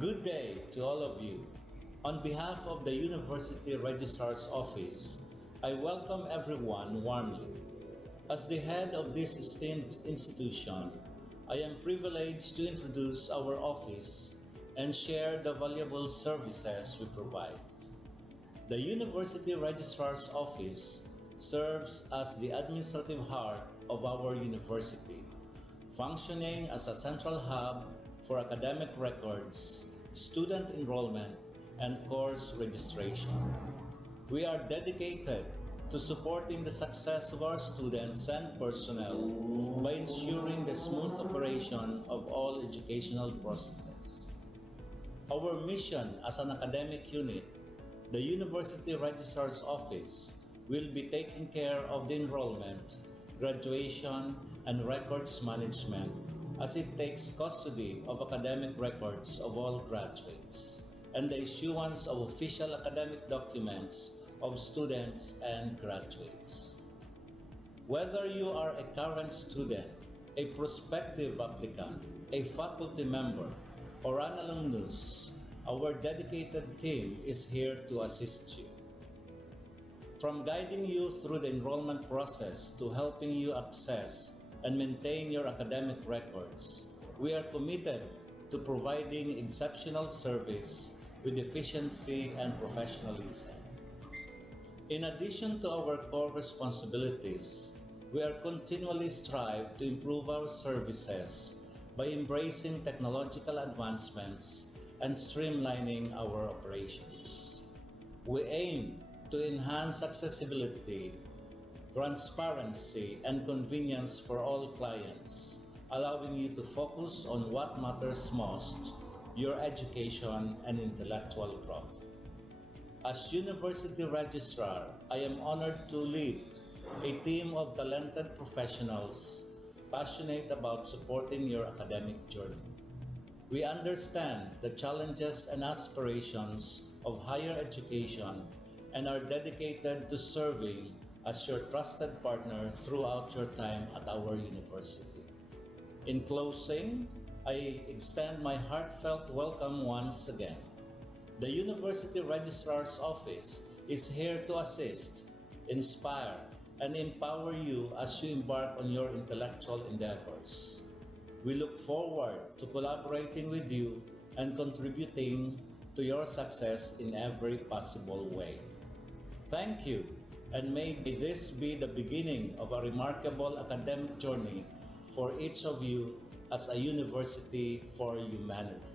Good day to all of you. On behalf of the University Registrar's Office, I welcome everyone warmly. As the head of this esteemed institution, I am privileged to introduce our office and share the valuable services we provide. The University Registrar's Office serves as the administrative heart of our university, functioning as a central hub for academic records, student enrollment, and course registration. We are dedicated to supporting the success of our students and personnel by ensuring the smooth operation of all educational processes. Our mission as an academic unit, the University Registrar's Office, will be taking care of the enrollment, graduation, and records management as it takes custody of academic records of all graduates and the issuance of official academic documents of students and graduates. Whether you are a current student, a prospective applicant, a faculty member, or an alumnus, our dedicated team is here to assist you. From guiding you through the enrollment process to helping you access and maintain your academic records, we are committed to providing exceptional service with efficiency and professionalism. In addition to our core responsibilities, we are continually strive to improve our services by embracing technological advancements and streamlining our operations. We aim to enhance accessibility, transparency, and convenience for all clients, allowing you to focus on what matters most, your education and intellectual growth. As University Registrar, I am honored to lead a team of talented professionals passionate about supporting your academic journey. We understand the challenges and aspirations of higher education and are dedicated to serving as your trusted partner throughout your time at our university. In closing, I extend my heartfelt welcome once again. The University Registrar's Office is here to assist, inspire, and empower you as you embark on your intellectual endeavors. We look forward to collaborating with you and contributing to your success in every possible way. Thank you, and may this be the beginning of a remarkable academic journey for each of you as a university for humanity.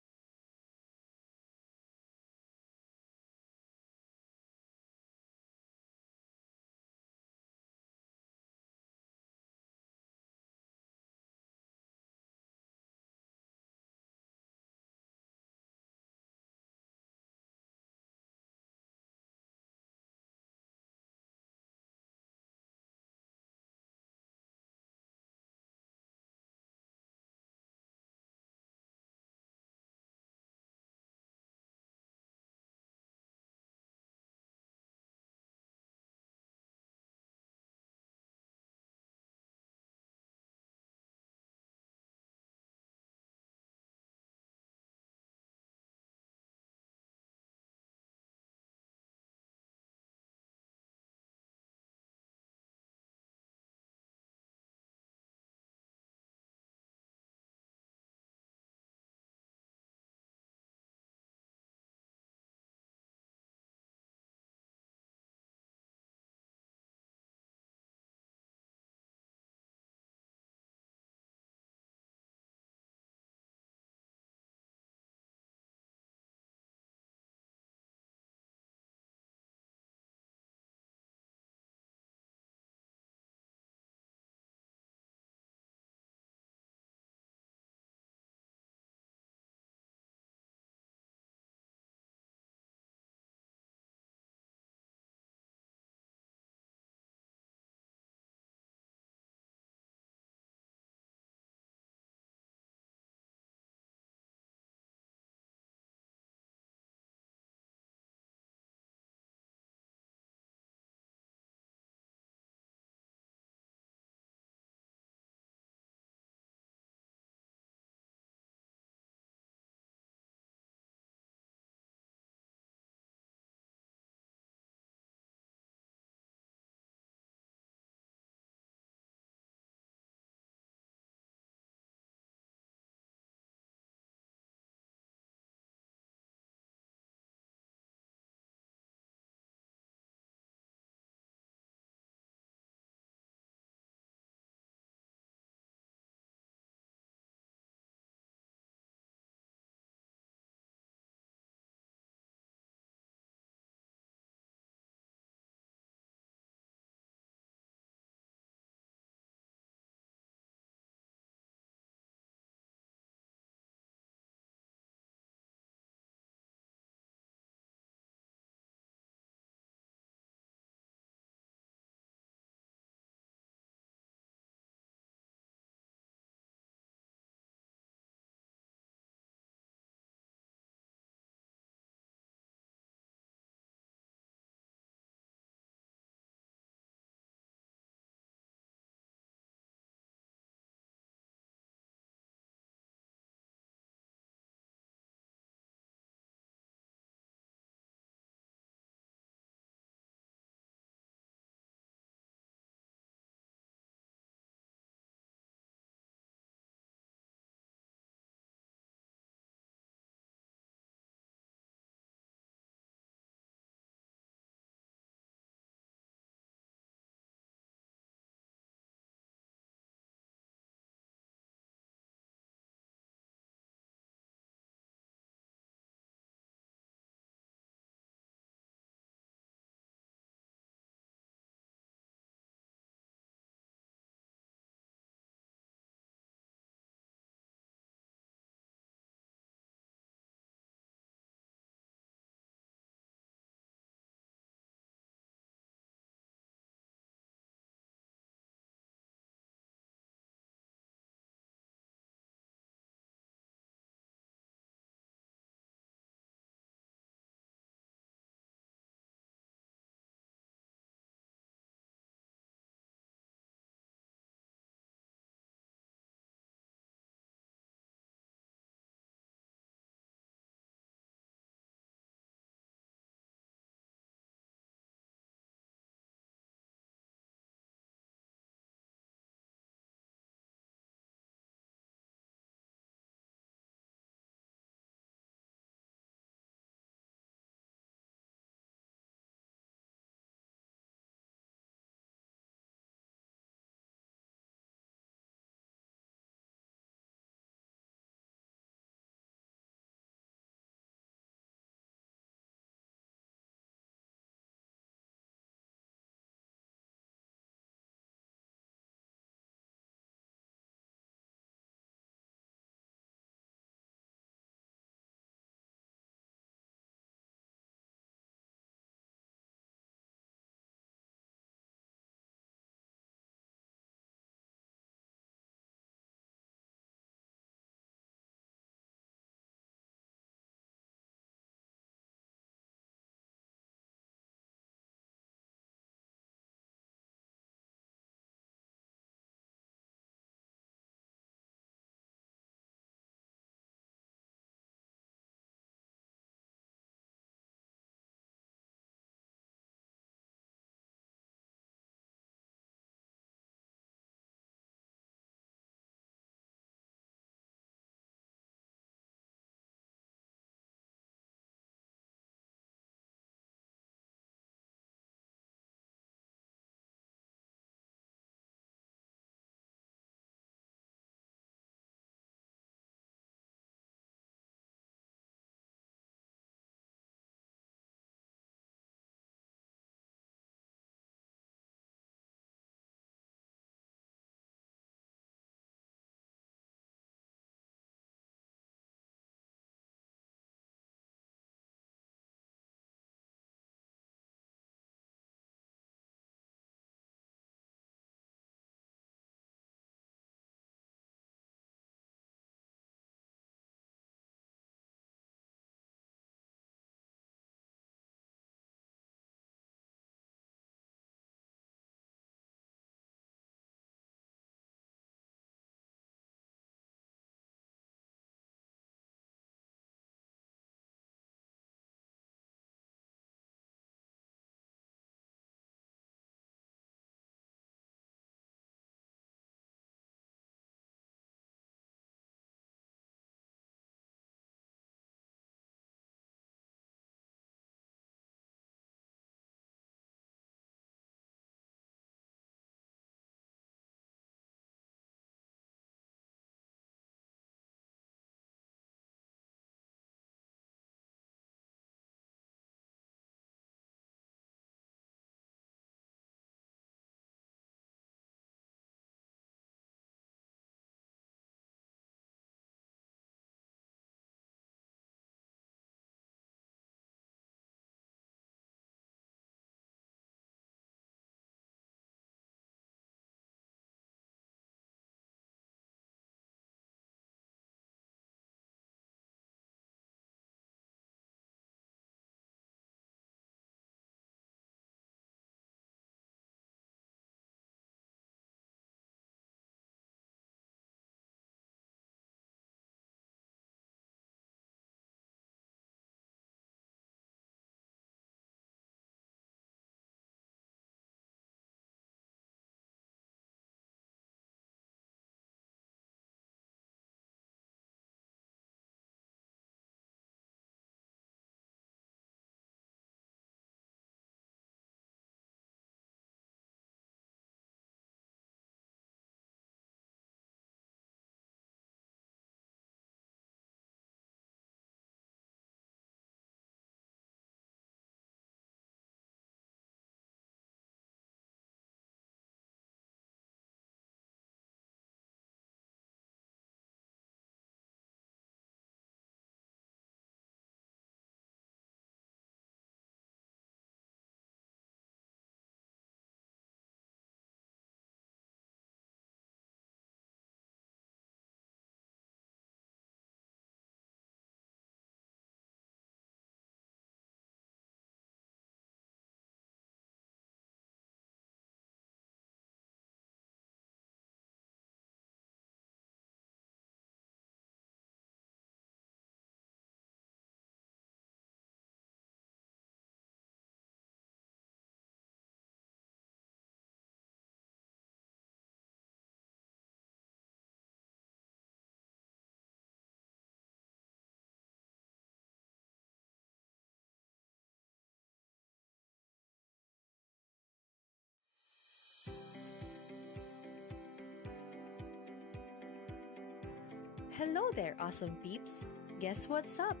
Hello there, awesome peeps! Guess what's up?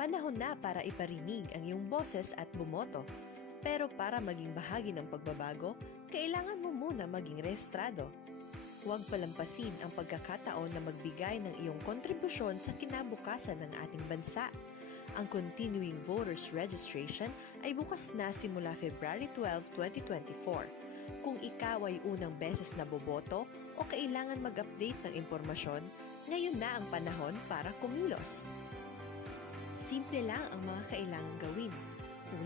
Panahon na para iparinig ang iyong boses at bumoto. Pero para maging bahagi ng pagbabago, kailangan mo muna maging rehistrado. Huwag palampasin ang pagkakataon na magbigay ng iyong kontribusyon sa kinabukasan ng ating bansa. Ang Continuing Voters Registration ay bukas na simula February 12, 2024. Kung ikaw ay unang beses na boboto o kailangan mag-update ng impormasyon, ngayon na ang panahon para kumilos. Simple lang ang mga kailangang gawin.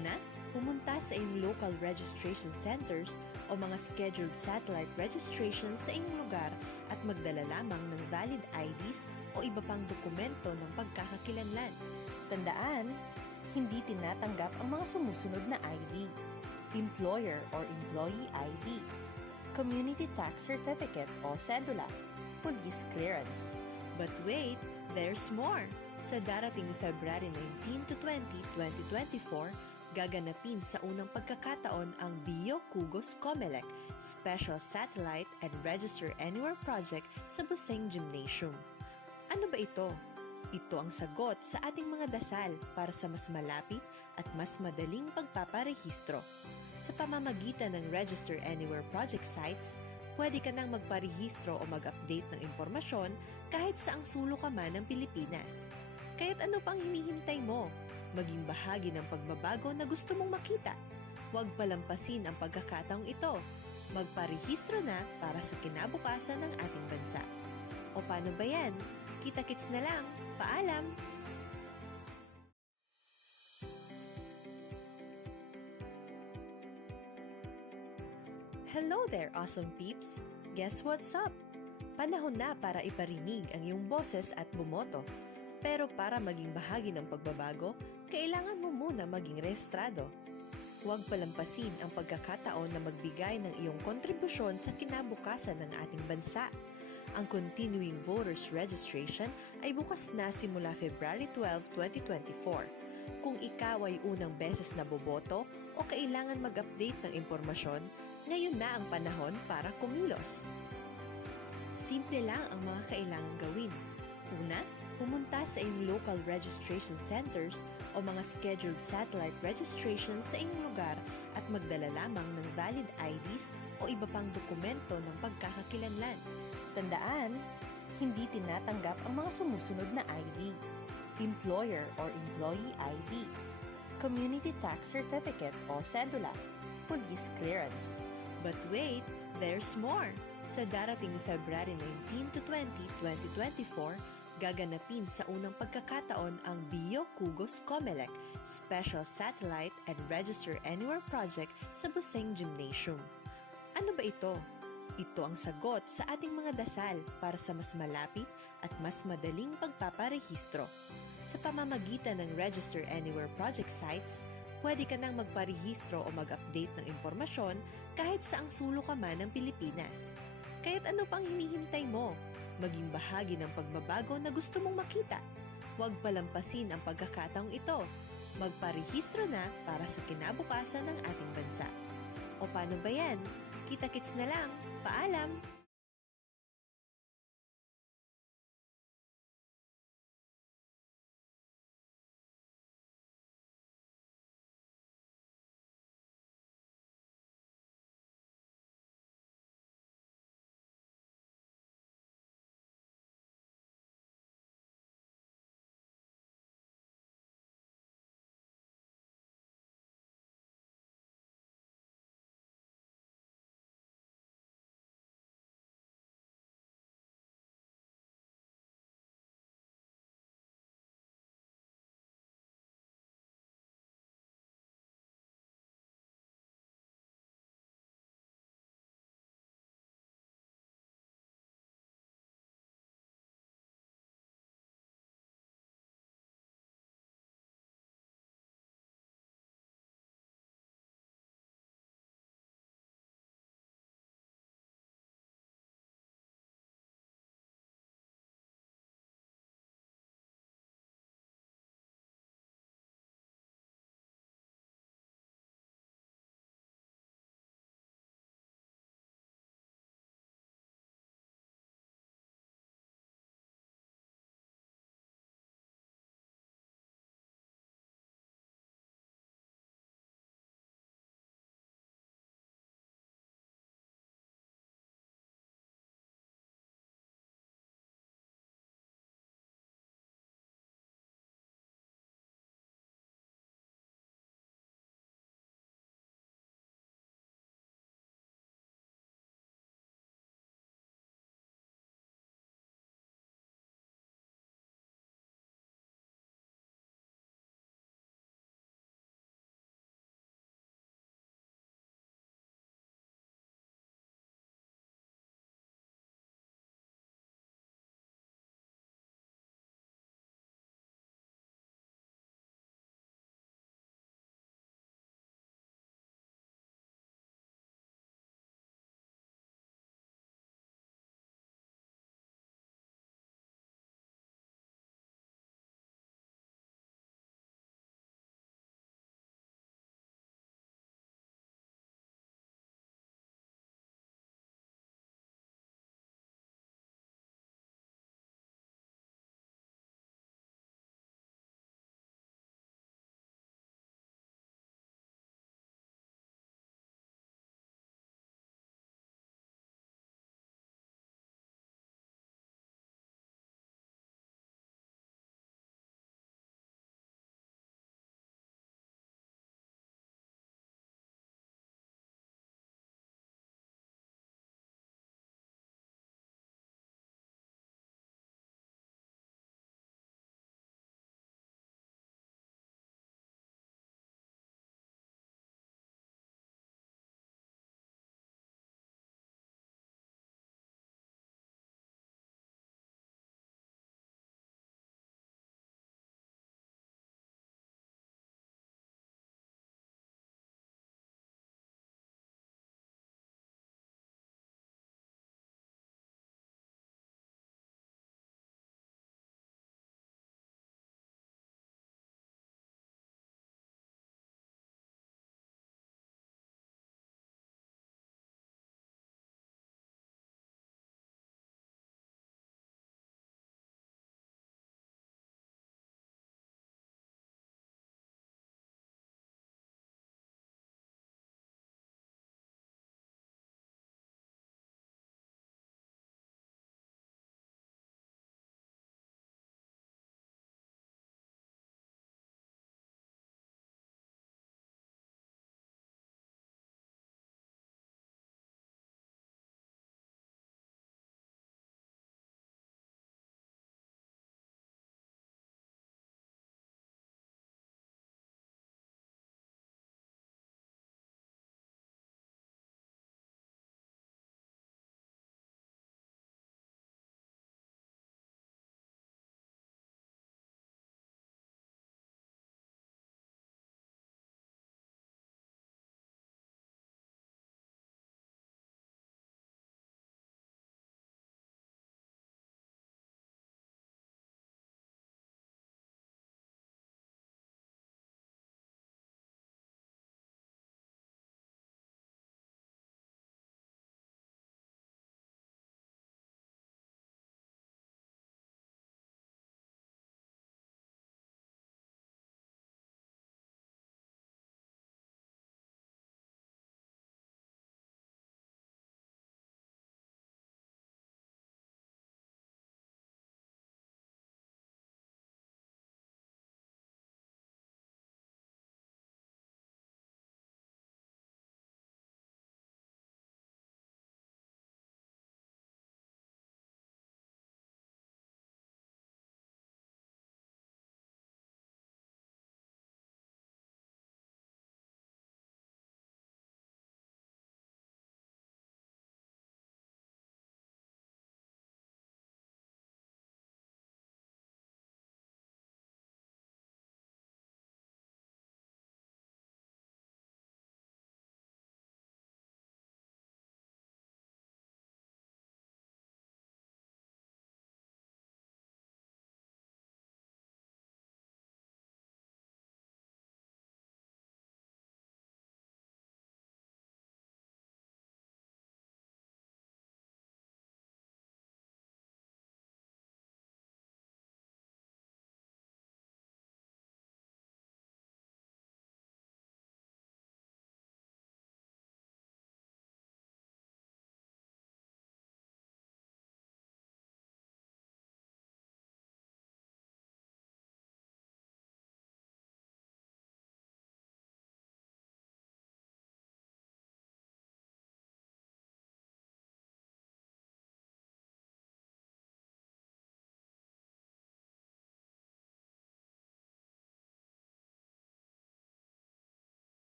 Una, pumunta sa iyong local registration centers o mga scheduled satellite registration sa inyong lugar at magdala lamang ng valid IDs o iba pang dokumento ng pagkakakilanlan. Tandaan, hindi tinatanggap ang mga sumusunod na ID: Employer or Employee ID, Community Tax Certificate o Cedula, Police Clearance. But wait, there's more! Sa darating February 19 to 20, 2024, gaganapin sa unang pagkakataon ang Bio Cugos Comelec Special Satellite and Register Anywhere Project sa Buseng Gymnasium. Ano ba ito? Ito ang sagot sa ating mga dasal para sa mas malapit at mas madaling pagpaparehistro. Sa pamamagitan ng Register Anywhere Project sites, pwede ka nang magparehistro o mag-update ng impormasyon kahit saang sulok ka man ng Pilipinas. Kaya't ano pang hinihintay mo? Maging bahagi ng pagbabago na gusto mong makita. Huwag palampasin ang pagkakataong ito. Magparehistro na para sa kinabukasan ng ating bansa. O paano ba yan? Kita-kits na lang. Paalam! Hello there, awesome peeps! Guess what's up? Panahon na para iparinig ang iyong boses at bumoto. Pero para maging bahagi ng pagbabago, kailangan mo muna maging rehistrado. Huwag palampasin ang pagkakataon na magbigay ng iyong kontribusyon sa kinabukasan ng ating bansa. Ang Continuing Voters Registration ay bukas na simula February 12, 2024. Kung ikaw ay unang beses na boboto o kailangan mag-update ng impormasyon, ngayon na ang panahon para kumilos. Simple lang ang mga kailangang gawin. Una, pumunta sa iyong local registration centers o mga scheduled satellite registration sa inyong lugar at magdala lamang ng valid IDs o iba pang dokumento ng pagkakakilanlan. Tandaan, hindi tinatanggap ang mga sumusunod na ID: Employer or Employee ID, Community Tax Certificate o Cedula, Police Clearance. But wait, there's more! Sa darating February 19 to 20, 2024, gaganapin sa unang pagkakataon ang Bio Cugos Comelec Special Satellite and Register Anywhere Project sa Buseng Gymnasium. Ano ba ito? Ito ang sagot sa ating mga dasal para sa mas malapit at mas madaling pagpaparehistro. Sa pamamagitan ng Register Anywhere Project sites, pwede ka nang magparehistro o mag-update ng impormasyon kahit saang sulok ka man ng Pilipinas. Kaya't ano pang hinihintay mo? Maging bahagi ng pagbabago na gusto mong makita. Huwag palampasin ang pagkakataong ito. Magparehistro na para sa kinabukasan ng ating bansa. O paano ba yan? Kita-kits na lang. Paalam!